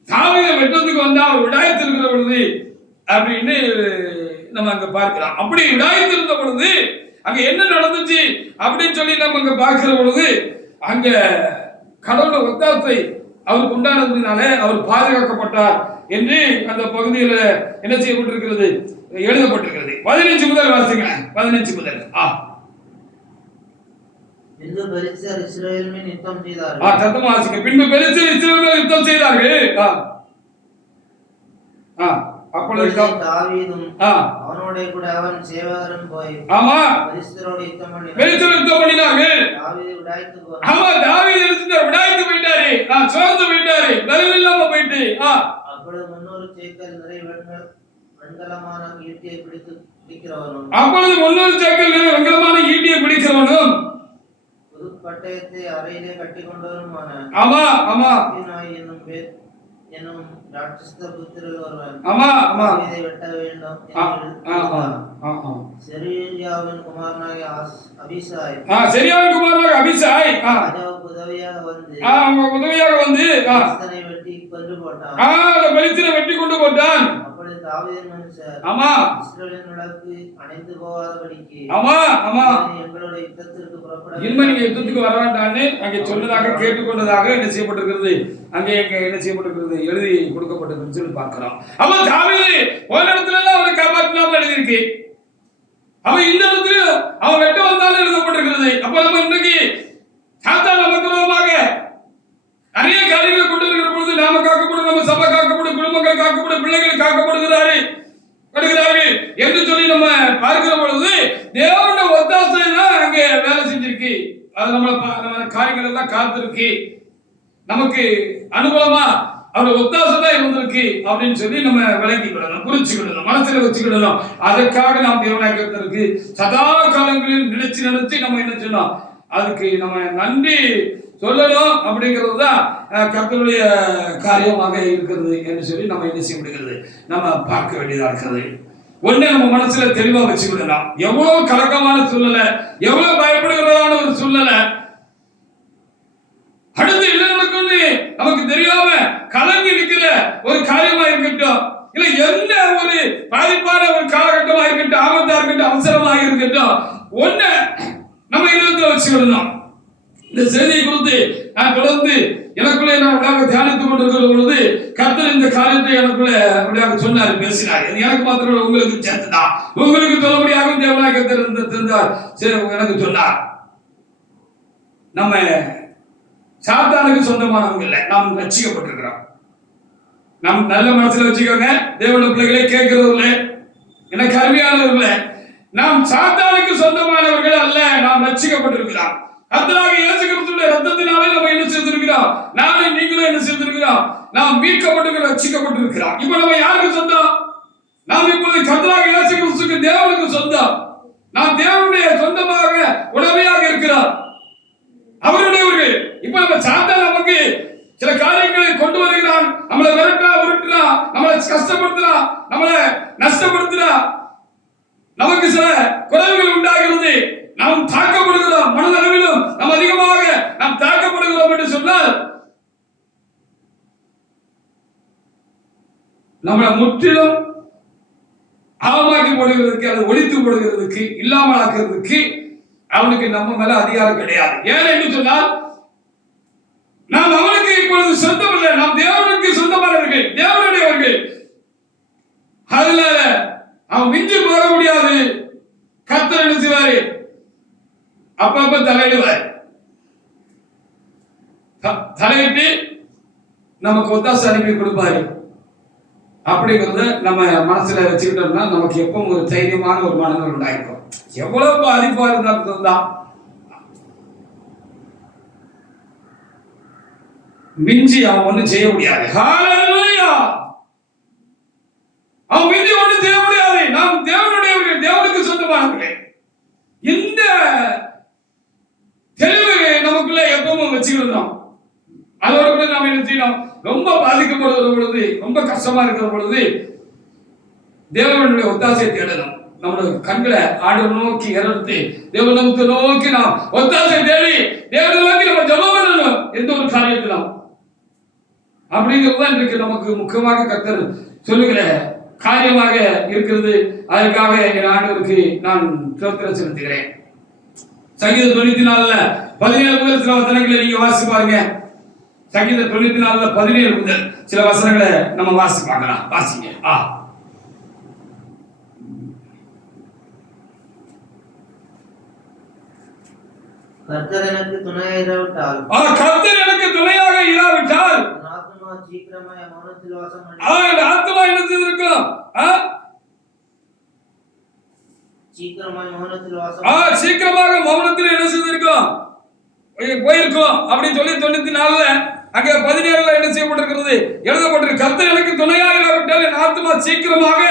தாவீதை வெட்டுறதுக்கு வந்தா அவர் விடாயத்தில் இருக்கிற பொழுது அப்படின்னு நம்ம அங்க பார்க்கலாம். அப்படி விடாயத்தில் இருந்த பொழுது அங்க என்ன நடந்துச்சு அப்படின்னு சொல்லி நம்ம அங்க பார்க்கிற பொழுது அங்க கடவுளோட ஒத்தாசை அவருக்கு உண்டானதுனால அவர் பாதுகாக்கப்பட்டார் என்று அந்த பகுதியில் என்ன செய்யப்பட்டிருக்கிறது, எழுதப்பட்டிருக்கிறது. 15 முதல் வாசிங்க. 15 முதல். பின்பு பெலிஸ்தர் இஸ்ரவேல் மேல் யுத்தம் செய்தார்கள். சத்தமா வாசிங்க. பின்பு பெலிஸ்தர் இஸ்ரவேல் மேல் யுத்தம் செய்தார்கள். அப்பொழுது தாவீதும் அவனோட கூட அவன் சேவகரும் போய் பெலிஸ்தரோடு யுத்தம் பண்ணினார்கள். தாவீது விடாய்த்து போனான். தாவீது விடாய்த்து போயிட்டாரு. சோர்ந்து போயிட்டாரு. பலம் இல்லாம போயிட்டு அப்பொழுது 300 சேக்கல் நிறைய வெண்கலமான ஈட்டியை பிடிக்கிறவனும் புது பட்டயத்தை அறையிலே கட்டி கொண்டவருமான என்னும் ராட்சச புத்திரர் ஒருவன் தாவீதை வெட்ட வேண்டும் செருயாவின் குமாரனாகிய அபிசாய் ராஜாவுக்கு உதவியாக வந்து பெலிஸ்தனை வெட்டி கொண்டு போட்டான். அப்பொழுது தாவீதின் மனுஷர் இஸ்ரவேலின் விளக்கு அணைந்து போகாதபடிக்கு எங்களோட யுத்தத்திற்கு யுத்தத்துக்கு வர வேண்டான்னு அங்கே சொன்னதாக கேட்டுக்கொண்டதாக என்ன செய்யப்பட்டிருக்கிறது, அங்கே என்ன செய்யப்பட்டிருக்கிறது, எழுதி கொடுக்கப்பட்டிருக்குன்னு சொல்லி பார்க்கிறோம். அப்ப தாவீது ஒரு இடத்துல எல்லாம் அவரை காப்பாற்றினாம எழுதியிருக்கு. அவன் இந்த இடத்துல அவன் வெட்ட வந்தாலும் எழுதப்பட்டிருக்கிறது. அப்ப நம்ம இன்னைக்கு சாத்தான் நமக்கு விரோதமாக நிறைய காரியங்களை கொண்டு இருக்கிற பொழுது நாம காக்கப்படும், நம்ம சபை காக்கப்படும், குடும்பங்கள் காக்கப்படும், பிள்ளைகள் காக்கப்படுகிறார்கள் என்று சொல்லி நம்ம பார்க்கிற பொழுது தேவனுடைய ஒத்தாசை தான் அங்கே வேலை செஞ்சிருக்கு. அது நம்ம காரியங்கள் எல்லாம் காத்திருக்கு, நமக்கு அனுகூலமா அவருடைய ஒத்தாசை தான் இருந்திருக்கு அப்படின்னு சொல்லி நம்ம விளங்கிக்கிடணும், குறிச்சுக்கிடணும், மனசுல வச்சுக்கிடணும். அதற்காக நாம் தேவனாக்கிறதுக்கு சதா காலங்களில் நினைச்சு நம்ம என்ன சொன்னோம், அதுக்கு நம்ம நன்றி சொல்லணும். அப்படிங்கிறது தான் கர்த்தருடைய காரியமாக இருக்கிறது என்று சொல்லி நம்ம என்ன செய்ய முடிகிறது, நம்ம பார்க்க வேண்டியதா இருக்கிறது. ஒண்ணு நம்ம மனசுல தெளிவா வச்சுக்கிடலாம். எவ்வளவு கலக்கமான சூழ்நிலை, எவ்வளவு பயப்படுகிறதான ஒரு சூழ்நிலை, அடுத்து என்ன நடக்கும்னு நமக்கு தெரியாம கலங்கி நிற்கிற ஒரு காரியமா இருக்கட்டும், இல்ல எந்த ஒரு பாதிப்பான ஒரு காலகட்டமா இருக்கட்டும், ஆபத்தா இருக்கட்டும், அவசரமாக இருக்கட்டும், ஒண்ணு நம்ம இருதயத்துல வச்சுக்கிடணும். இந்த செய்தியை குறித்து நான் தொடர்ந்து எனக்குள்ளே நான் தியானித்துக் கொண்டிருக்கிற பொழுது கர்த்தர் இந்த காரியத்தை எனக்குள்ள அப்படியாக சொன்னார், பேசினார். எனக்கு மாத்திரம் உங்களுக்கு சேர்த்துதான், உங்களுக்கு சொல்லும்படியாக தேவனாய் கர்த்தர் தெரிந்தார், எனக்கு சொன்னார். நம்ம சாத்தானுக்கு சொந்தமானவங்க இல்லை, நாம் ரட்சிக்கப்பட்டிருக்கிறோம். நம் நல்ல மனசுல வச்சுக்கோங்க, தேவனுடைய பிள்ளைகளை கேட்கிறவர்களே, எனக்கு அருமையானவர்களே, நாம் சாத்தானுக்கு சொந்தமானவர்கள் அல்ல, நாம் ரட்சிக்கப்பட்டிருக்கிறோம். கர்த்தராகிய இயேசு கிறிஸ்துவின் இரத்தத்தினாலே நம்ம என்ன செய்திருக்கிறோம்? நானும் நீங்களும் என்ன செய்திருக்கிறோம்? நாம் மீட்கப்பட்டு ரட்சிக்கப்பட்டிருக்கிறோம். இப்ப நம்ம யாருக்கு சொந்தம்? நாம் இப்பொழுது கர்த்தராகிய இயேசு கிறிஸ்துவுக்கு, தேவனுக்கு சொந்தம். நாம் தேவனுடைய சொந்தமாக உடமையாக இருக்கிறோம், அவருடையவர்கள். இப்ப நம்ம சாத்தான் நமக்கு சில காரியங்களை கொண்டு வருகிறான், நம்மளை உருட்டுறான், நம்மளை கஷ்டப்படுத்துறான், நம்மளை நஷ்டப்படுத்துறான். நமக்கு சில குறைவுகள் உண்டாகிறது, நாம் தாக்கப்படுகிறோம், மனதளவிலும் நாம் அதிகமாக நாம் தாக்கப்படுகிறோம் என்று சொன்னால் நம்மளை முற்றிலும் ஆமாக்கி போடுகிறதுக்கு, அதை ஒழித்து போடுகிறதுக்கு, இல்லாமல் ஆக்குறதுக்கு அவனுக்கு நம்ம மேல அதிகாரம் கிடையாது. ஏன் என்று சொன்னால் நாம் அவனுக்கு இப்பொழுது சொந்தம் இல்லை, நாம் தேவனுக்கு சொந்தமானவர்கள், தேவனுடையவர்கள். அதுல அவன் மிஞ்சி போக முடியாது. கர்த்தர் என்ன செய்வாரு? அப்பப்ப தலையிடுவார், தலையிட்டு நமக்கு ஒத்தாசை அனுப்பி கொடுப்பாரு. அப்படிங்கிறத நம்ம மனசுல வச்சுக்கிட்டோம்னா நமக்கு எப்பவும் ஒரு தைரியமான ஒரு மனநிலை உண்டாயிருக்கும். எவ்வளவு பாதிப்பா இருந்தாலும் தான் மிஞ்சி அவன் ஒண்ணும் செய்ய முடியாது. ஹல்லேலூயா! அவன் மிஞ்சி ஒண்ணும் செய்ய முடியாது. நாம் தேவனுடையவர்கள், தேவனுக்கு சொந்தமானவர்கள். இந்த தெளிவு நமக்குள்ள எப்பவும் வச்சுக்கிறோம். அதோட கூட நாம் என்ன செய்யணும்? ரொம்ப பாதிக்கப்படுகிற பொழுது, ரொம்ப கஷ்டமா இருக்கிற பொழுது தேவனுடைய ஒத்தாசையை தேடணும். நம்முடைய கண்களை ஆண்டவர் நோக்கி இறந்து தேவனத்தை நோக்கி நாம் ஒத்தாசை தேடி தேவனை நோக்கி நம்ம ஜெபம் பண்ணணும். எந்த ஒரு காரியத்திலும் அப்படிங்கிறது இன்றைக்கு நமக்கு முக்கியமாக கர்த்தர் சொல்லுகிற காரியமாக இருக்கிறது. அதற்காக என் ஆண்டவருக்கு நான் ஸ்தோத்திரம் செலுத்துகிறேன். சங்கீதம் 94 17 முதல் சில வசனங்களை நீங்க வாசி பாருங்க. சங்கீதம் 94 17 முதல் சில வசனங்களை நம்ம வாசி பார்க்கலாம். வாசிங்க. கர்த்தர் எனக்கு துணையாக இராவிட்டால், கர்த்தர் எனக்கு துணையாக இராவிட்டால் ஆத்துமா சீக்கிரமாய் மௌனத்தில் வாசம் பண்ணி, ஆத்துமா என்ன செய்திருக்கும்? சீக்கிரமாக மௌனத்தில் வாசம், சீக்கிரமாக மௌனத்தில் என்ன செய்திருக்கும்? போயிருக்கும் அப்படின்னு சொல்லி 94 அங்க 17 என்ன செய்யப்பட்டிருக்கிறது? எழுதப்பட்டிருக்கு. கர்த்தர் எனக்கு துணையாக இராவிட்டால் என் ஆத்துமா சீக்கிரமாக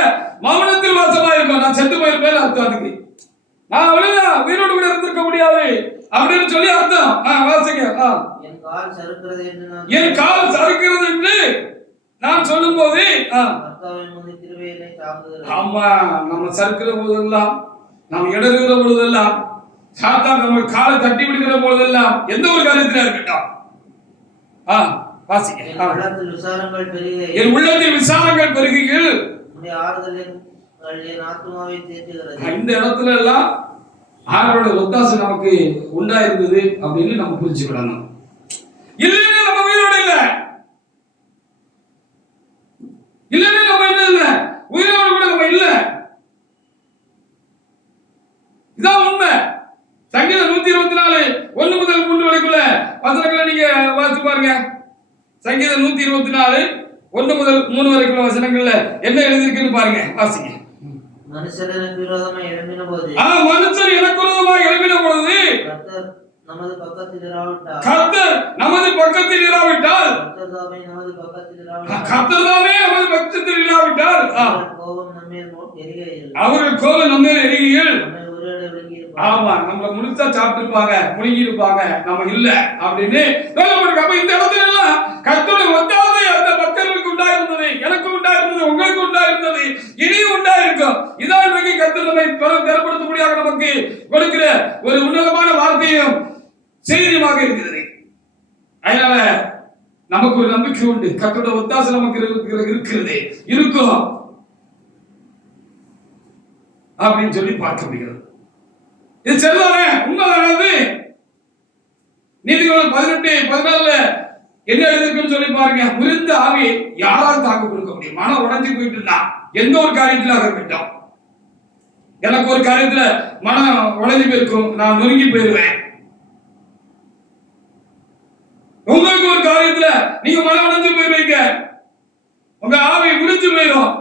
மௌனத்தில் வாசமாயிருக்கும். நான் செத்து போயிருப்பேன் அர்த்தம். அதுக்கு நான் அவ்வளவுதான், உயிரோடு கூட இருந்திருக்க முடியாது அப்படின்னு சொல்லி அர்த்தம். வாசிங்க. என் கால் சறுக்கிறது என்று நான் சொல்லும் போது ஆமா, நம்ம சறுக்கிற போதெல்லாம், நம்ம இடறுகிற பொழுதெல்லாம், சாத்தான் நம்ம காலை தட்டி விடுகிற பொழுதெல்லாம், எந்த ஒரு காரியத்தில இருக்கட்டும் வாசிங்க. என் உள்ளத்தில் விசாரங்கள் பெருகுகள், என் ஆத்துமாவை தேற்றுகிறது. இந்த இடத்துல எல்லாம் ஆண்டவரோட ஒத்தாசை நமக்கு உண்டாயிருந்தது அப்படின்னு நம்ம புரிஞ்சுக்கிடணும். இல்லைன்னா நம்ம உயிரோடு இல்ல, இல்லைன்னா நம்ம என்ன இல்ல, உயிரோடு கூட நம்ம இல்ல. இதான் உண்மை. சங்கீதம் 124 1 முதல் 3 வரைக்குள்ள வசனங்களை நீங்க வாசிச்சு பாருங்க. சங்கீதம் 124 1 முதல் 3 வரைக்குள்ள வசனங்கள்ல என்ன எழுதிருக்குன்னு பாருங்க. வாசிங்க. மனுஷர் எனக்கு விரோதமாய் எழும்பின போது, மனுஷர் எனக்கு விரோதமாய் எழும்பின பொழுது கர்த்தர் நமது பக்கத்தில் இராவிட்டால், கர்த்தர் நமது பக்கத்தில் இராவிட்டால், கர்த்தர் தாமே நமது பக்கத்தில் இராவிட்டால் கோபம் நம்மேல் எரிகையில், அவர்கள் கோபம் நம்மேல் எரிகையில், நம்மை உயிரோடு விழுங்கி இருப்பார். ஆமா, நம்மள முழுசா சாப்பிட்டு இருப்பாங்க, முழுங்கி இருப்பாங்க, நம்ம இல்ல அப்படின்னு சொல்லப்பட்டிருக்கு. அப்ப இந்த இடத்துல எல்லாம் கர்த்தருடைய ஒத்தாசை அந்த பக்தர்களுக்கு உண்டாயிருந்தது, எனக்கு உண்டாயிருந்தது, உங்களுக்கு உண்டாயிருந்தது, இனியும் உண்டாயிருக்கும். இதான் இன்றைக்கு கர்த்தர் நம்மை பெறப்படுத்தக்கூடியாக நமக்கு கொடுக்கிற ஒரு உன்னதமான வார்த்தையும் செய்தியுமாக இருக்கிறது. அதனால நமக்கு ஒரு நம்பிக்கை உண்டு. கர்த்தருடைய ஒத்தாசை நமக்கு இருக்கிறது, இருக்கும் அப்படின்னு சொல்லி பார்க்க முடிகிறது. இது சரிதானே? உண்மைதானே? நீதிமன்றம் 18:14 என்ன எழுதிருக்குன்னு சொல்லி பாருங்க. முறிந்த ஆவி யாரால் தாக்கு கொடுக்க முடியும்? மனம் உடைஞ்சு போயிட்டு இருந்தா எந்த ஒரு காரியத்துல இருக்கட்டும். எனக்கு ஒரு காரியத்துல மனம் உடைஞ்சு போயிருக்கும், நான் நொறுங்கி போயிருவேன். உங்களுக்கு ஒரு காரியத்துல நீங்க மனம் உடைஞ்சு போயிருவீங்க, உங்க ஆவி முடிஞ்சு போயிடும்.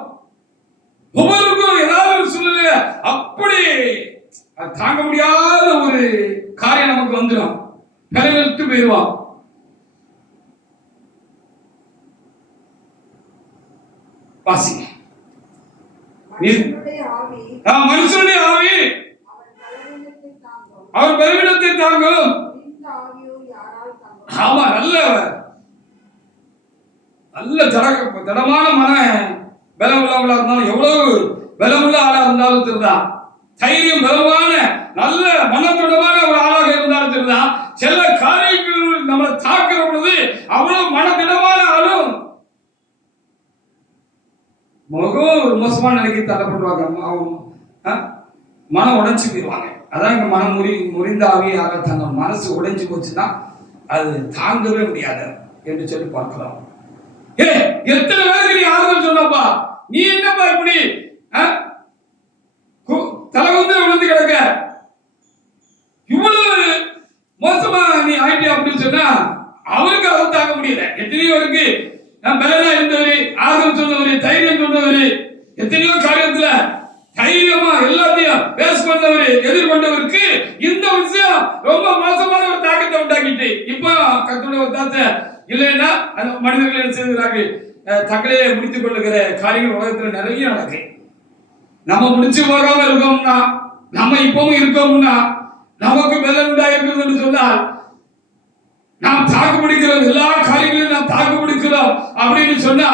ஒவ்வொருக்கும் ஏதாவது ஒரு சூழ்நிலை அப்படி தாங்க முடியாத ஒரு காரியம் நமக்கு வந்துடும், விட்டு போயிடுவோம். வாசிங்க. மனுஷனுடைய ஆவி அவர் பலவீனத்தை தாங்கும். ஆமா, நல்ல திடமான மன பலம் உள்ளவங்களா இருந்தாலும், எவ்வளவு பலமுள்ள ஆளா இருந்தாலும் திருதான், தைரியம் பலமான நல்ல மனத்துடமான ஒரு ஆளாக இருந்தாலும் திருதான், சில காரியங்கள் நம்மளை தாக்குற பொழுது அவ்வளவு மனதிடமான ஆளும் முகம் ஒரு மோசமான நிலைக்கு தள்ளப்படுவாங்க, மனம் உடைஞ்சு போயிடுவாங்க. அதான் இங்க மனம் முறிந்த ஆவியை யாரால் தாங்க, மனசு உடைஞ்சு போச்சுன்னா அது தாங்கவே முடியாது என்று சொல்லி பார்க்கிறோம். எத்தனை பேருக்கு நீ ஆறுதல் சொன்னப்பா, நீ என்னப்பா இப்படி தலை வந்து விழுந்து கிடக்க, இவ்வளவு மோசமா நீ ஆயிட்டியா அப்படின்னு சொன்னா அவருக்கு அதை தாங்க முடியல. எத்தனையோ இருக்கு பலனா இருந்தவரு, ஆறுதல் சொன்னவரு, தைரியம் சொன்னவரு, எத்தனையோ காரியத்துல தைரியமா எல்லாத்தையும் பேஸ் பண்ணவரு, எதிர்கொண்டவருக்கு இந்த விஷயம் ரொம்ப மோசமான ஒரு தாக்கத்தை உண்டாக்கிட்டு இப்போ கர்த்தருடைய ஒத்தாசை இல்லைன்னா அந்த மனிதர்கள் என்ன செய்கிறார்கள், தங்களையே முடித்துக் கொள்ளுகிற காரியங்கள் உலகத்துல நிறைய நடக்கு. நம்ம முடிச்சு போகாம இருக்கோம்னா, நம்ம இப்பவும் இருக்கோம்னா, நமக்கு பலன் உண்டாயிருக்கிறது என்று சொன்னால் நாம் தாக்கு பிடிக்கிறோம், எல்லா காரியங்களையும் நாம் தாக்கு பிடிக்கிறோம் அப்படின்னு சொன்னா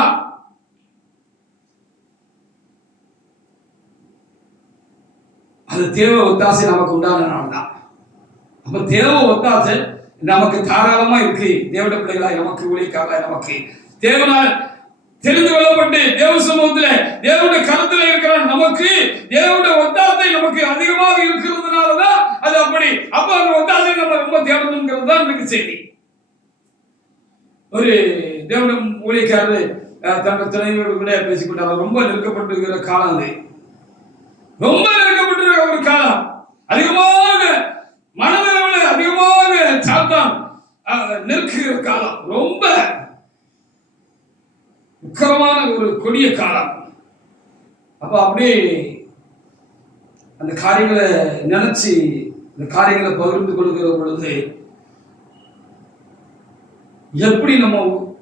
அது தேவ ஒத்தாசை நமக்கு உண்டானதுனால்தான். அப்ப தேவ ஒத்தாசை நமக்கு தாராளமா இருக்கு. தேவனுடைய பிள்ளைகளாய் நமக்கு, ஊழியக்காரராய் நமக்கு தேவனால் தெரிந்து கொள்ளப்பட்டு தேவ சமூகத்துல தேவனுடைய கருத்துல இருக்கிற நமக்கு தேவனுடைய ஒத்தாசை நமக்கு அதிகமாக இருக்கிறதுனாலதான் அது அப்படி. அப்ப அந்த ஒத்தாசை நம்ம ரொம்ப தேடணுங்கிறது தான் எனக்கு செய்தி. ஒரு தேவனுடைய ஊழியக்காரர் தன்னுடைய துணையோடு கூட பேசிக்கொண்டார். ரொம்ப நெருக்கப்பட்டிருக்கிற காலம் அது, ரொம்ப நெருக்கப்பட்டிருக்கிற ஒரு காலம். அதிகமாக மனதளவில் அதிகமாக சாத்தான் நெருக்குகிற காலம், ரொம்ப உக்கரமான ஒரு கொடிய காலம். அப்ப அப்படியே அந்த காரியங்களை நினைச்சு இந்த காரியங்களை பகிர்ந்து கொள்கிற பொழுது எப்படி நம்ம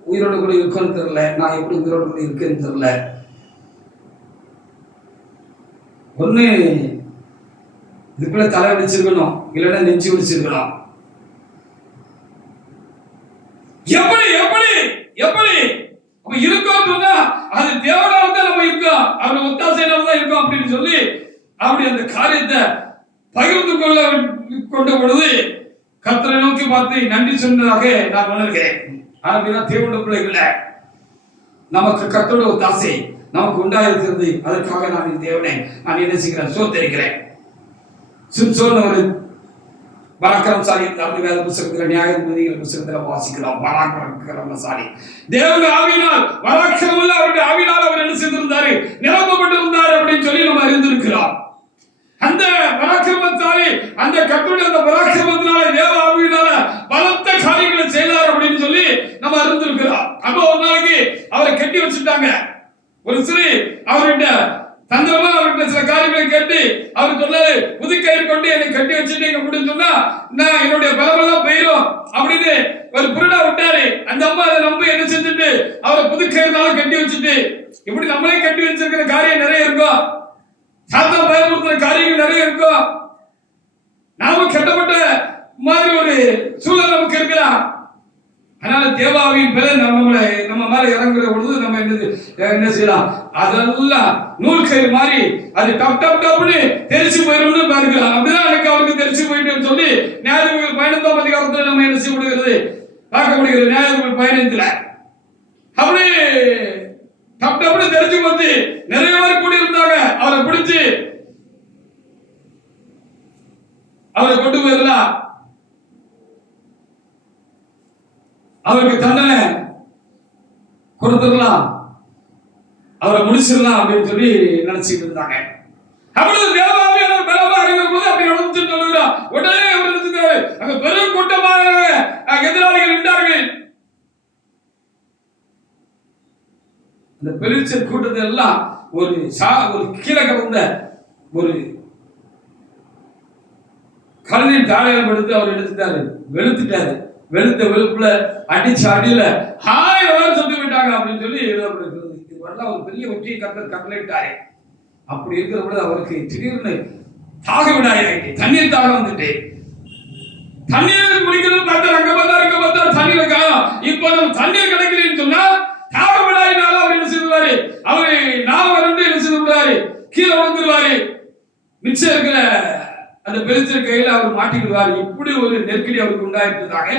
உயிரோடு கூட இருக்கோன்னு தெரியல, நான் எப்படி உயிரோடு கூட இருக்கேன்னு தெரியல. ஒண்ணு இதுக்குள்ள தலை வச்சிருக்கணும், இல்லைன்னா நெஞ்சு வச்சிருக்கணும். எப்படி எப்படி எப்படி அப்ப இருக்கோம் சொன்னா அது தேவனால தான் நம்ம இருக்கோம், அவருடைய ஒத்தாசையினால தான் இருக்கோம் அப்படின்னு சொல்லி அப்படி அந்த காரியத்தை பகிர்ந்து கொண்ட பொழுது கர்த்தரை நோக்கி பார்த்து நன்றி சொன்னதாக நான் உணர்கிறேன். அப்படின்னா தேவனுடைய பிள்ளைகளை நமக்கு கர்த்தருடைய ஒத்தாசை நமக்கு உண்டாயிருக்கிறது. அதற்காக நான் தேவனை நான் என்ன செய்கிறேன், சோத்தரிக்கிறேன். சிம்சோன் ஒரு பராக்கிரமசாலி, வேத புத்தகத்தில் நியாயாதிபதிகள் புத்தகத்தில் வாசிக்கிறோம். பராக்கிரமசாலி, தேவனுடைய ஆவியினால் பராக்கிரமம் அவருடைய ஆவியினால் அவர் என்ன செய்திருந்தாரு, நிரப்பப்பட்டிருந்தார் அப்படின்னு சொல்லி நம்ம அறிந்திருக்கிறோம். அந்த பராக்கிரமசாலி அந்த கர்த்தருடைய அந்த பராக்கிரமத்தினால தேவ ஆவியினால பலத்த காரியங்களை செய்தார் அப்படின்னு சொல்லி நம்ம அறிந்திருக்கிறோம். அப்ப ஒரு நாளைக்கு அவரை கட்டி வச்சுட்டாங்க. ஒரு ஸ்திரீ அவர்கிட்ட தந்திரமா அவர்கிட்ட சில காரியங்களை கேட்டு அவர் சொன்னாரு, புதுக்கயிறு கொண்டு என்னை கட்டி வச்சுட்டீங்க அப்படின்னு சொன்னா நான் என்னுடைய பலமெல்லாம் போயிடும் அப்படின்னு ஒரு புருடா விட்டாரு. அந்த அம்மா அதை நம்பி என்ன செஞ்சுட்டு அவரை புதுக்கயிறுனால கட்டி வச்சுட்டு, இப்படி நம்மளே கட்டி வச்சிருக்கிற காரியம் நிறைய இருக்கும், சாத்தான் பயமுறுத்துற காரியங்கள் நிறைய இருக்கும். நாம கட்டப்பட்ட மாதிரி ஒரு சூழல் நமக்கு இருக்கலாம். அதனால தேவாவின் பிறகு நம்ம மேல இறங்குற பொழுது நம்ம என்ன செய்யலாம், அதெல்லாம் நூல் கயிறு மாதிரி அது டப் டப் டப்னு தெரிச்சு போயிடும்னு பார்க்கலாம். அப்படிதான் எனக்கு அவருக்கு தெரிச்சு போயிட்டு சொல்லி நியாயாதிபதிகள் 15ஆம் அதிகாரத்துல நம்ம என்ன செய்ய முடிகிறது, பார்க்க முடிகிறது. நியாயாதிபதிகள் 15 அப்படி டப் டப்னு தெரிச்சு போச்சு. நிறைய பேர் கூடி இருந்தாங்க, அவரை பிடிச்சு அவரை கொண்டு போயிடலாம். அவருக்கு தண்டனை கொடுத்துடலாம், அவரை முடிச்சிடலாம் அப்படின்னு சொல்லி நினைச்சிட்டு இருந்தாங்க. அப்பொழுது தேவாவியானவர் பலமா அறிந்த போது அப்படி நடந்து சொல்லுகிறார். உடனே அவர் நினைச்சிருக்காரு, அங்க பெரும் கூட்டமாக எதிராளிகள் நின்றார்கள். அந்த பெருச்ச கூட்டத்தை எல்லாம் ஒரு கீழே கிடந்த ஒரு கல்லின் தாழையம் எடுத்து அவர் எடுத்துட்டாரு, வெளுத்துட்டாரு. வெளுத்த வெளுப்புல அடிச்ச அடியில 1000 பேர் செத்து விட்டாங்க அப்படின்னு சொல்லி எழுதப்பட்டிருக்கிறது. இதுவெல்லாம் ஒரு பெரிய வெற்றியை கட்டளையிட்டாரு. அப்படி இருக்கிற பொழுது அவருக்கு திடீர்னு தாக விடாயிட்டு தண்ணீர் தாகம் வந்துட்டு தண்ணீர் குடிக்கிறது பார்த்தார். அங்க பார்த்தார் தண்ணீர் காலம். இப்போ நம்ம தண்ணீர் கிடைக்கலன்னு சொன்னா தாக விடாயினால அவர் என்ன செய்வாரு, அவரு நான் வரண்டு என்ன செய்து விடுவாரு, கீழே விழுந்துருவாரு. மிச்சம் இருக்கிற அந்த பெருத்த கையில அவர் மாட்டிக்கிடுவார். இப்படி ஒரு நெருக்கடி அவருக்கு உண்டாயிருந்ததாக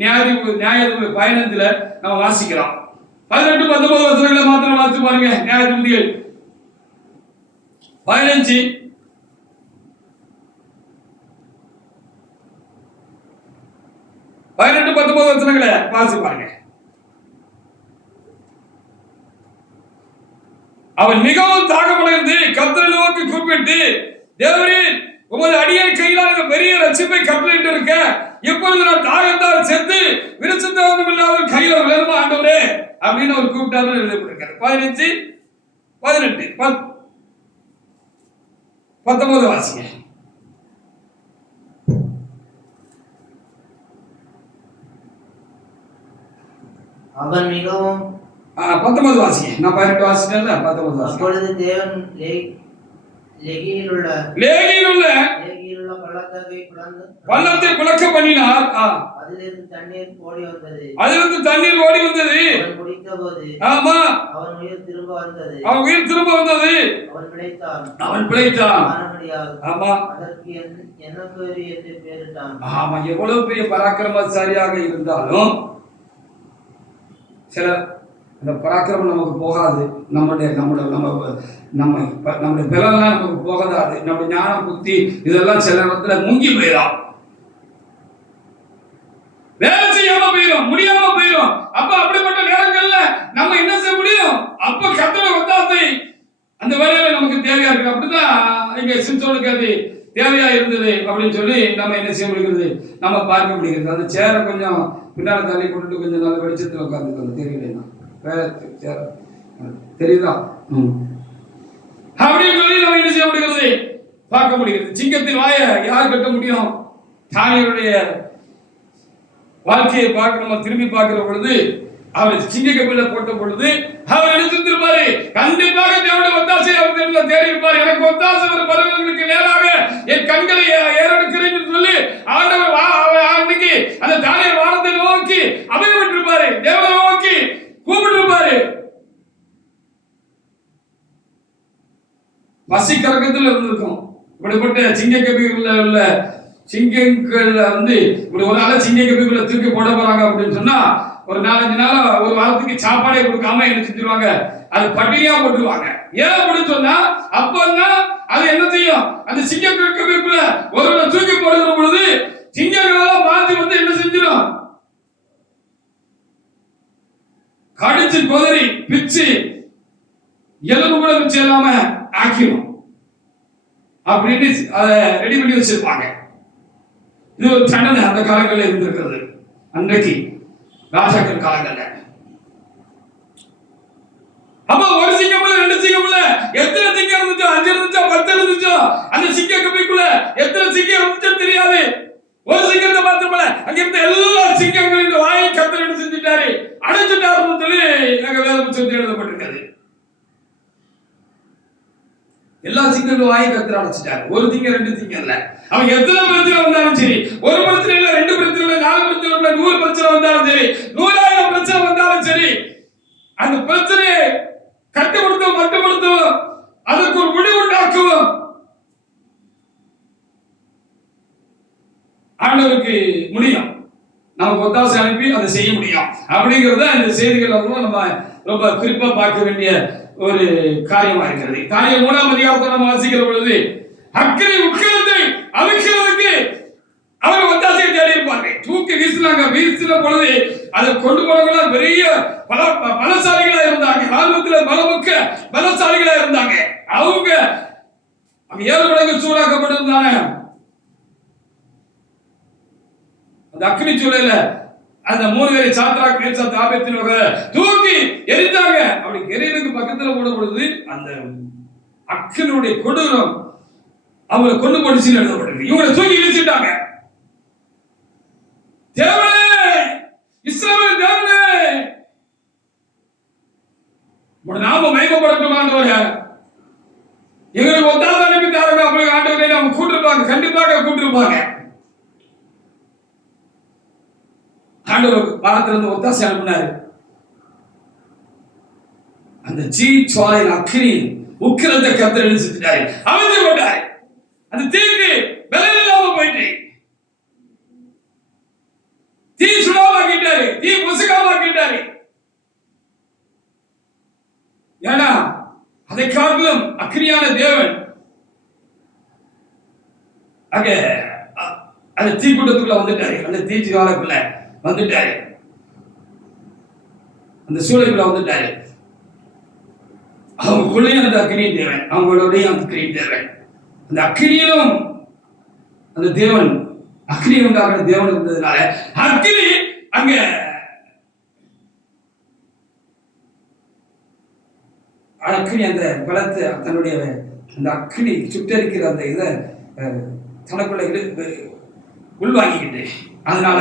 நியாயாதிபதி 15 நம்ம வாசிக்கிறோம். 18, 19 வசனங்களை மாத்திரம் வாசித்து பாருங்க. நியாயாதிபதிகள் 15 18, 19 வசனங்களை வாசித்து பாருங்க. அவன் மிகவும் தாகமடைந்து கர்த்தரை நோக்கி கூப்பிட்டு, தேவரே, உமது அடியின் கையிலான பெரிய ரட்சிப்பை கட்டளையிட்டு இருக்க, இப்பொழுது நான் தாகத்தால் செத்து விருச்சத்தாலும் இல்லாத கையில விழுமா ஆண்டவரே அப்படின்னு அவர் கூப்பிட்டாரு எழுதப்பட்டிருக்காரு. 15, 18, 19 வாசிங்க. அவன் மிகவும் 19 வாசிங்க. நான் 18 வாசிட்டேன்ல, 19 வாசிங்க. அப்பொழுது தேவன் லேகியிலுள்ள பள்ளத்தை பிளக்க பண்ணினார். அதிலிருந்து தண்ணீர் ஓடி வந்தது. அவன் குடித்தபோது ஆமா, அவன் உயிர் திரும்ப வந்தது. அவன் பிழைத்தான். ஆமா, அதற்கு என்ன பேரு என்று பெயரிட்டான். ஆமா, எவ்வளவு பெரிய பராக்கிரமசாலியாக இருந்தாலும் சில அந்த பராக்கிரமம் நமக்கு போகாது. நம்முடைய பலன்லாம் நமக்கு போகாது. நம்முடைய ஞானம், புத்தி இதெல்லாம் சில இடத்துல முங்கி போயிடும், வேலை செய்யாம போயிடும், முடியாம போயிடும். அப்ப அப்படிப்பட்ட நேரங்கள்ல நம்ம என்ன செய்ய முடியும்? அப்ப கர்த்தருடைய ஒத்தாசை அந்த வேலையில நமக்கு தேவையா இருக்கு. அப்படிதான் இங்க சிம்சோனுக்கு அது தேவையா இருந்தது அப்படின்னு சொல்லி நம்ம என்ன செய்ய முடிகிறது, நம்ம பார்க்க முடிகிறது. அந்த சேரை கொஞ்சம் பின்னால தள்ளி போட்டுட்டு கொஞ்சம் நல்ல வெளிச்சத்தில் உட்காந்துக்கணும். தெரியல வேலை சேர தெரியுதா அப்படின்னு சொல்லி நம்ம என்ன செய்ய முடிகிறது, பார்க்க முடிகிறது. சிங்கத்தின் வாயை யார் கட்ட முடியும்? தானியருடைய வாழ்க்கையை பார்க்க நம்ம திரும்பி பார்க்கிற பொழுது, அவர் சிங்க கபில போட்ட பொழுது அவர் நினைச்சிருப்பாரு, கண்டிப்பாக தேவனுடைய ஒத்தாசை அவர் தேடி இருப்பார். எனக்கு ஒத்தாசை வரும் பறவைகளுக்கு நேராக என் கண்களை ஏறெடுக்கிறேன் என்று சொல்லி ஆண்டவர் அன்னைக்கு அந்த தானியர் வானத்தை நோக்கி அமைவிட்டிருப்பாரு, தேவனை நோக்கி கூப்பிட்டு இருப்பாரு. பசி கலக்கத்தில் இருந்திருக்கும். இப்படிப்பட்ட சிங்க கபில உள்ள சிங்கங்கள் இப்படி ஒரு நாள் சிங்க கபிக்குள்ள தூக்கி போட போறாங்க அப்படின்னு சொன்னா, ஒரு 4-5 நாள் ஒரு வாரத்துக்கு சாப்பாடே கொடுக்காம என்ன செஞ்சிருவாங்க, அது பட்டினியா போட்டுருவாங்க. ஏன் அப்படின்னு சொன்னா, அப்பதான் அது என்ன செய்யும், அந்த சிங்க கபிக்குள்ள ஒரு தூக்கி போடுகிற பொழுது சிங்கங்களெல்லாம் மாத்தி வந்து என்ன செஞ்சிடும், கடிச்சு கொதறி பிச்சு எலும்பு கூட மிச்சம் இல்லாம ஆக்கிடும் அப்படின்னு அதை ரெடி பண்ணி வச்சிருப்பாங்க. இது ஒரு தண்டனை அந்த காலங்களில் இருந்திருக்கிறது. அன்றைக்கு ராஜாக்கள் காலங்கள்ல அப்ப ஒரு சிங்கம் இல்ல, 2 சிங்கம் இல்ல, எத்தனை சிங்கம் இருந்துச்சோ, 5 இருந்துச்சோ, 10 இருந்துச்சோ, அந்த சிங்க கபிக்குள்ள எத்தனை சிங்கம் இருந்துச்சோ தெரியாது. ஒரு சிங்கத்தை பார்த்தோம்ல, அங்க இருந்த எல்லா சிங்கங்களின் வாயை கர்த்தர் என்ன செஞ்சுட்டாரு, அடைச்சுட்டாருன்னு சொல்லி அங்க வேத புத்தகத்தில் எழுதப்பட்டிருக்கிறது. எல்லா சிங்கங்களும் வாயை கர்த்தர் அடைச்சிட்டாரு. ஒரு சிங்கம் 2 சிங்கம் இல்ல. அவன் எத்தனை பிரச்சனை வந்தாலும் சரி, ஒரு பிரச்சனை இல்ல, 2 பிரச்சனை இல்ல, 4 பிரச்சனை இல்ல, 100 பிரச்சனை வந்தாலும் சரி, 100,000 பிரச்சனை வந்தாலும் சரி, அந்த பிரச்சனையை கட்டுப்படுத்தும், மட்டுப்படுத்தும், அதற்கு ஒரு முடிவு உண்டாக்குவோம். ஆண்டவருக்கு முடியும், நமக்கு ஒத்தாசை அனுப்பி அதை செய்ய முடியும். அப்படிங்கிறத இந்த செய்திகள் நம்ம ரொம்ப குறிப்பா பார்க்க வேண்டிய ஒரு காரியமா இருக்கிறது. தானியேல் 3ஆம் அதிகாரத்தை நம்ம வாசிக்கிற பொழுது, அக்கினி உக்கிரத்தை அவிக்கிறதுக்கு அவங்க ஒத்தாசையை தேடி இருப்பாங்க. தூக்கி வீசினாங்க. வீசின பொழுது அதை கொண்டு போனவங்க பெரிய பலசாலிகளா இருந்தாங்க. ஆர்வத்துல பலமுக்க பலசாலிகளா இருந்தாங்க. அவங்க 7 மடங்கு சூடாக்கப்பட்டிருந்தாங்க. அந்த அக்னி சூளையில அந்த 3 பேரை சாத்ராக் மேஷாக் ஆபேத்நேகோ தூக்கி எரிந்தாங்க. அப்படி எரியறதுக்கு பக்கத்துல போடும் பொழுது அந்த அக்னியுடைய கொடூரம் அவங்களை கொண்டு போடுச்சு எழுதப்பட்டிருக்கு. இவங்களை தூக்கி வீசிட்டாங்க. தேவனே, இஸ்ரவேல் தேவனே, உம்முடைய நாமம் மகிமைப்படட்டும் ஆண்டவரே. எங்களுக்கு ஒத்தாசை அனுப்பி தாருங்க. அப்படி ஆண்டவரே அவங்க கூட்டிருப்பாங்க. கண்டிப்பாக கூட்டிருப்பாங்க. ஆண்டவர் வானத்திலிருந்து ஒத்தாசை அனுப்பினாரு. அந்த ஜீச்வாலை அக்னி உக்கிரத்தை கர்த்தர் எழுதிட்டாரு. அவிழ்த்து போட்டாரு. அந்த தீக்கு பலன் இல்லாம போயிட்டு தீ சுடாமாக்கிட்டாரு. தீ பொசுக்காமாக்கிட்டாரு. ஏன்னா அதை காட்டிலும் அக்னியான தேவன் அங்க அந்த தீக்கூட்டத்துக்குள்ள வந்துட்டாரு. அந்த தீச்சுவாலைக்குள்ள வந்துட்டாரு. அந்த சூளைக்குள்ள வந்துட்டாரு. அவங்களுக்குள்ளே அந்த அக்னி தேவன், அவங்களுடைய அந்த அக்னி தேவன். அந்த அக்னியிலும் அந்த தேவன் அக்னி உண்டாகிற தேவன் இருந்ததுனால அக்னி அங்க அக்னி அந்த பலத்தை தன்னுடைய அந்த அக்னி சுட்டரிக்கிற அந்த இதை தனக்குள்ள உள்வாங்கிக்கிட்டு அதனால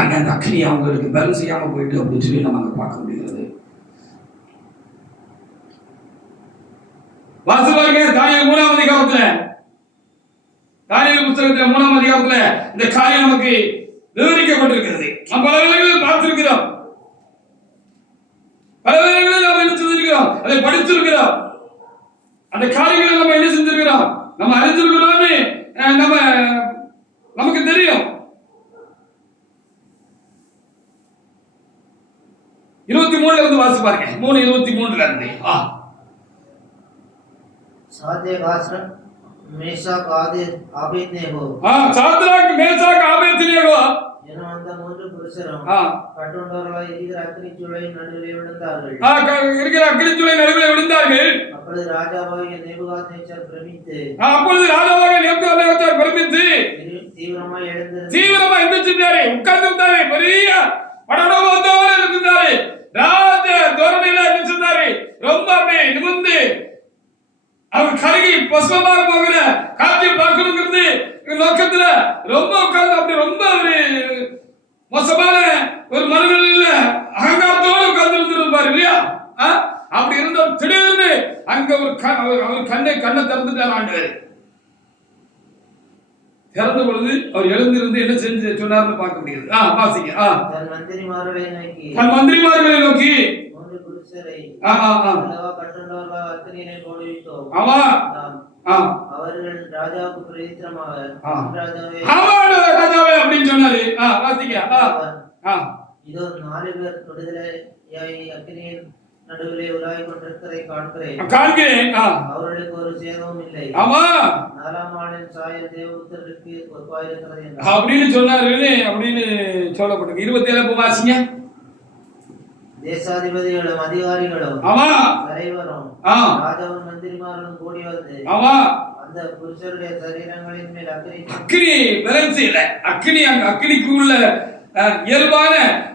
அங்க அந்த அக்னி அவங்களுக்கு பலன் செய்யாம போயிட்டு அப்படின்னு சொல்லி நம்ம அங்க பார்க்க முடிகிறது. வாசிப்பாருங்க தானியேல் 3ஆம் அதிகாரத்துல, தானியேல் புத்தகத்துல 3ஆம் அதிகாரத்துல இந்த காரியம் நமக்கு விவரிக்கப்பட்டிருக்கிறது. நம்ம பல வேளைகளில் பார்த்திருக்கிறோம். பல வேளைகளில் நாம் என்ன செஞ்சிருக்கிறோம்? அதை படித்திருக்கிறோம். அந்த காரியங்களை நம்ம என்ன செஞ்சிருக்கிறோம்? நம்ம அறிந்திருக்கிறோம்னு நமக்கு தெரியும். 23 இருந்து வாசிப்பாருங்க. 3:23 இருந்து. Shadrach Meshach Abednego Shadrach Meshach Abednego எனும் அந்த 3 புருஷரும் கட்டுண்டவர்களாய் இருக்கிற அக்கினி சூளையின் நடுவிலே விழுந்தார்கள். இருக்கிற அக்கினி சூளையின் நடுவிலே விழுந்தார்கள். அப்பொழுது ராஜாவாகிய நேபுகாத்நேச்சார் பிரமித்து தீவிரமாய் எழுந்திருந்தாரு. உட்கார்ந்திருந்தாரு. பெரிய படபடப்போடு இருந்தாரு. ராஜ தோரணையில இருந்தாரு. ரொம்ப அப்படியே நிமிர்ந்து அவர் கருகி பசுமமாக போகிற காட்சியை பார்க்கணுங்கிறது நோக்கத்துல ரொம்ப உட்கார்ந்து அப்படி ரொம்ப ஒரு மோசமான ஒரு மனநிலையில அகங்காரத்தோடு உட்கார்ந்து இருந்திருப்பாரு இல்லையா? அப்படி இருந்த திடீர்னு அங்க அவர் கண்ணை திறந்துட்டார். ஆண்டவர் திறந்த பொழுது அவர் எழுந்திருந்து என்ன செஞ்சு சொன்னார்னு பார்க்க முடியுது. வாசிங்க. தன் மந்திரிமார்களை நோக்கி அவர்கள் ராஜாவுக்கு பிரதித்திரமாக ராஜாவே அப்படின்னு சொன்னாரு. வாசிங்க. இதோ 4 பேர் விடுதலையாய் அக்கினியின் நடுவிலே உலாவிக் கொண்டிருக்கிறதை காண்கிறேன். அவர்களுக்கு ஒரு சேதமும் இல்லை. 4ஆம் ஆண்டின் சாயல் தேவபுத்திரருக்கு ஒப்பாயிருக்கிறது என்றார். அப்படின்னு சொன்னாரு. அப்படின்னு சொல்லப்பட்டிருக்கு. 27 வாசிங்க. தேசாதிபதிகளும் அதிகாரிகளும் தலைவரும் ராஜாவின் மந்திரிமார்களும் கூடி வந்து அந்த புருஷருடைய சரீரங்களின் மேல் அக்கினி விளைச்சல அக்கினிக்கு உள்ள இயல்பான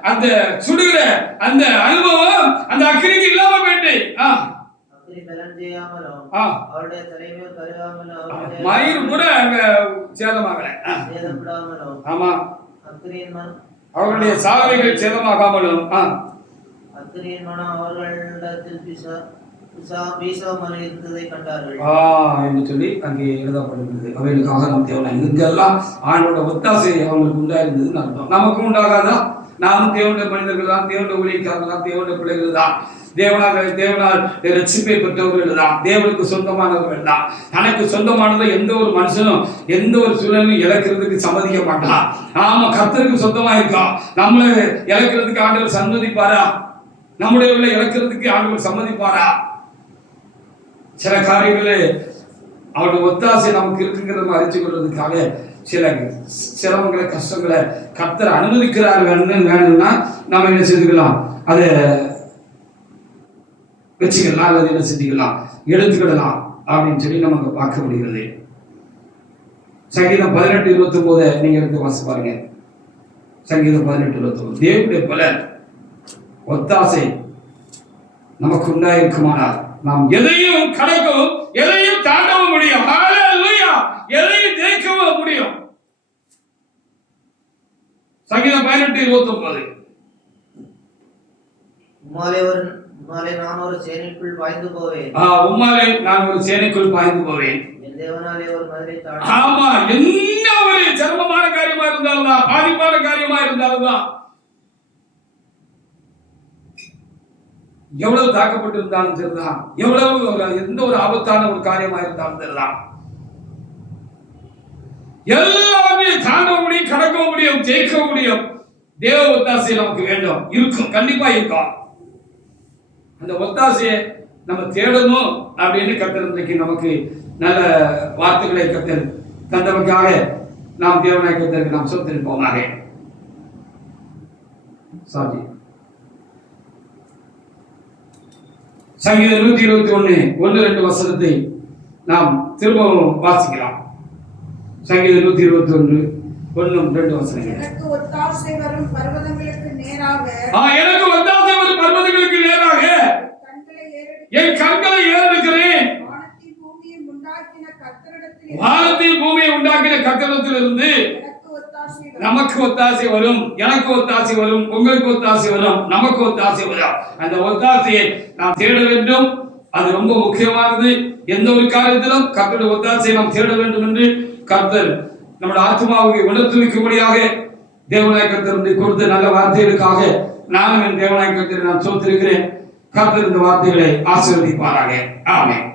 அந்த சுடுகிற அந்த அனுபவம் அந்த அக்கினிக்கு இல்லாம போயிட்டு அக்கினி பலன் செய்யாமலும் அவருடைய தலைமையில் கருகாமலும் மயிர் கூட அங்க சேதமாகல சேதப்படாமலும் அக்கினியின் அவருடைய சாதனைகள் சேதமாகாமலும் அக்கினியின் மனம் அவர்களிடத்தில் இருந்ததை கண்டார்கள் என்று சொல்லி அங்கே எழுதப்படுகிறது. அவைகளுக்காக நம் தேவனை இதுக்கெல்லாம் ஆண்டோட ஒத்தாசை அவங்களுக்கு உண்டாயிருந்ததுன்னு அர்த்தம். நமக்கும் உண்டாகாதா? நாமும் தேவனுடைய மனிதர்கள் தான், தேவனுடைய ஊழியக்காரர்கள் தான், தேவனுடைய பிள்ளைகள் தான், தேவனால் ரட்சிப்பை பெற்றவர்கள் தான், தேவனுக்கு சொந்தமானவர்கள் தான். தனக்கு சொந்தமானதை எந்த ஒரு மனுஷனும் எந்த ஒரு சூழலும் இழக்கிறதுக்கு சம்மதிக்க மாட்டான். நாம கர்த்தருக்கு சொந்தமா இருக்கோம். நம்மளை இழக்கிறதுக்கு ஆண்டவர் சம்மதிப்பாரா? நம்முடைய இழக்கிறதுக்கு ஆண்டவர் சம்மதிப்பாரா? சில காரியங்களே அவருடைய ஒத்தாசை நமக்கு இருக்குங்கிறத அறிஞ்சு கொள்றதுக்காக சில சிரமங்களை கஷ்டங்களை கர்த்தர் அனுமதிக்கிறார் வேணும்னா நாம என்ன செஞ்சுக்கலாம், அதை வச்சுக்கலாம் அல்லது என்ன செஞ்சுக்கலாம், எடுத்துக்கிடலாம் அப்படின்னு சொல்லி நமக்கு பார்க்க முடிகிறது. சங்கீதம் 18:29 நீங்க எடுத்து வாசி பாருங்க. சங்கீதம் 18:29 தேவனுடைய பலன் ஒத்தாசை நமக்கு உண்டாயிருக்குமானால் நாம் எதையும் கடக்கவும் எதையும் தாண்டவும் முடியும். ஹல்லேலூயா! எதையும் ஜெயிக்கவும் முடியும். சங்கீதம் 18:29 உம்மாலே நான் ஒரு சேனைக்குள் பாய்ந்து போவேன். உம்மாலே நான் ஒரு சேனைக்குள் பாய்ந்து போவேன். என் தேவனாலே ஒரு மதிலை தாண்டி. ஆமா, என்ன ஒரு சிரமமான காரியமா இருந்தாலும் தான், பாதிப்பான காரியமா இருந்தாலும் தான், எவ்வளவு தாக்கப்பட்டு இருந்தாலும் சரிதான், எவ்வளவு எந்த ஒரு ஆபத்தான ஒரு காரியமா இருந்தாலும் சரிதான், எல்லாமே தாண்ட முடியும், கடக்க முடியும், ஜெயிக்க முடியும். தேவ ஒத்தாசை நமக்கு வேண்டும், இருக்கும், கண்டிப்பா இருக்கும். அந்த ஒத்தாசையை நம்ம தேடணும் அப்படின்னு கர்த்தர் இன்றைக்கு நமக்கு நல்ல வார்த்தைகளை கர்த்தர் தந்தவனுக்காக நாம் தேவனாய் கர்த்தருக்கு நாம் சொத்திருப்போமாக. சாரி, சங்கீதம் 121 வசனத்தை நாம் திரும்பவும் வாசிக்கலாம். சங்கீதம் 121 வசனங்கள். எனக்கு ஒத்தாசை வரும் பர்வதங்களுக்கு நேராக, எனக்கு ஒத்தாசை வரும் பர்வதங்களுக்கு நேராக என் கண்களை ஏறெடுக்கிறேன். வானத்தையும் பூமியை உண்டாக்கின கர்த்தரிடத்திலிருந்து நமக்கு ஒத்தாசை வரும், எனக்கு ஒத்தாசை வரும், உங்களுக்கு ஒத்தாசை வரும், நமக்கு ஒத்தாசை வரும். அந்த ஒத்தாசையை நாம் தேட வேண்டும். அது ரொம்ப முக்கியமானது. எந்த ஒரு காரியத்திலும் கர்த்தருடைய ஒத்தாசையை நாம் தேட வேண்டும் என்று கர்த்தர் நம்முடைய ஆத்மாவுக்கு உணர்த்துவிக்கும்படியாக தேவனாய் கர்த்தர் கொடுத்த நல்ல வார்த்தைகளுக்காக நானும் என் தேவனாய் கர்த்தரை நான் சொத்திருக்கிறேன். கர்த்தர் இந்த வார்த்தைகளை ஆசீர்வதிப்பாராக. ஆமென்.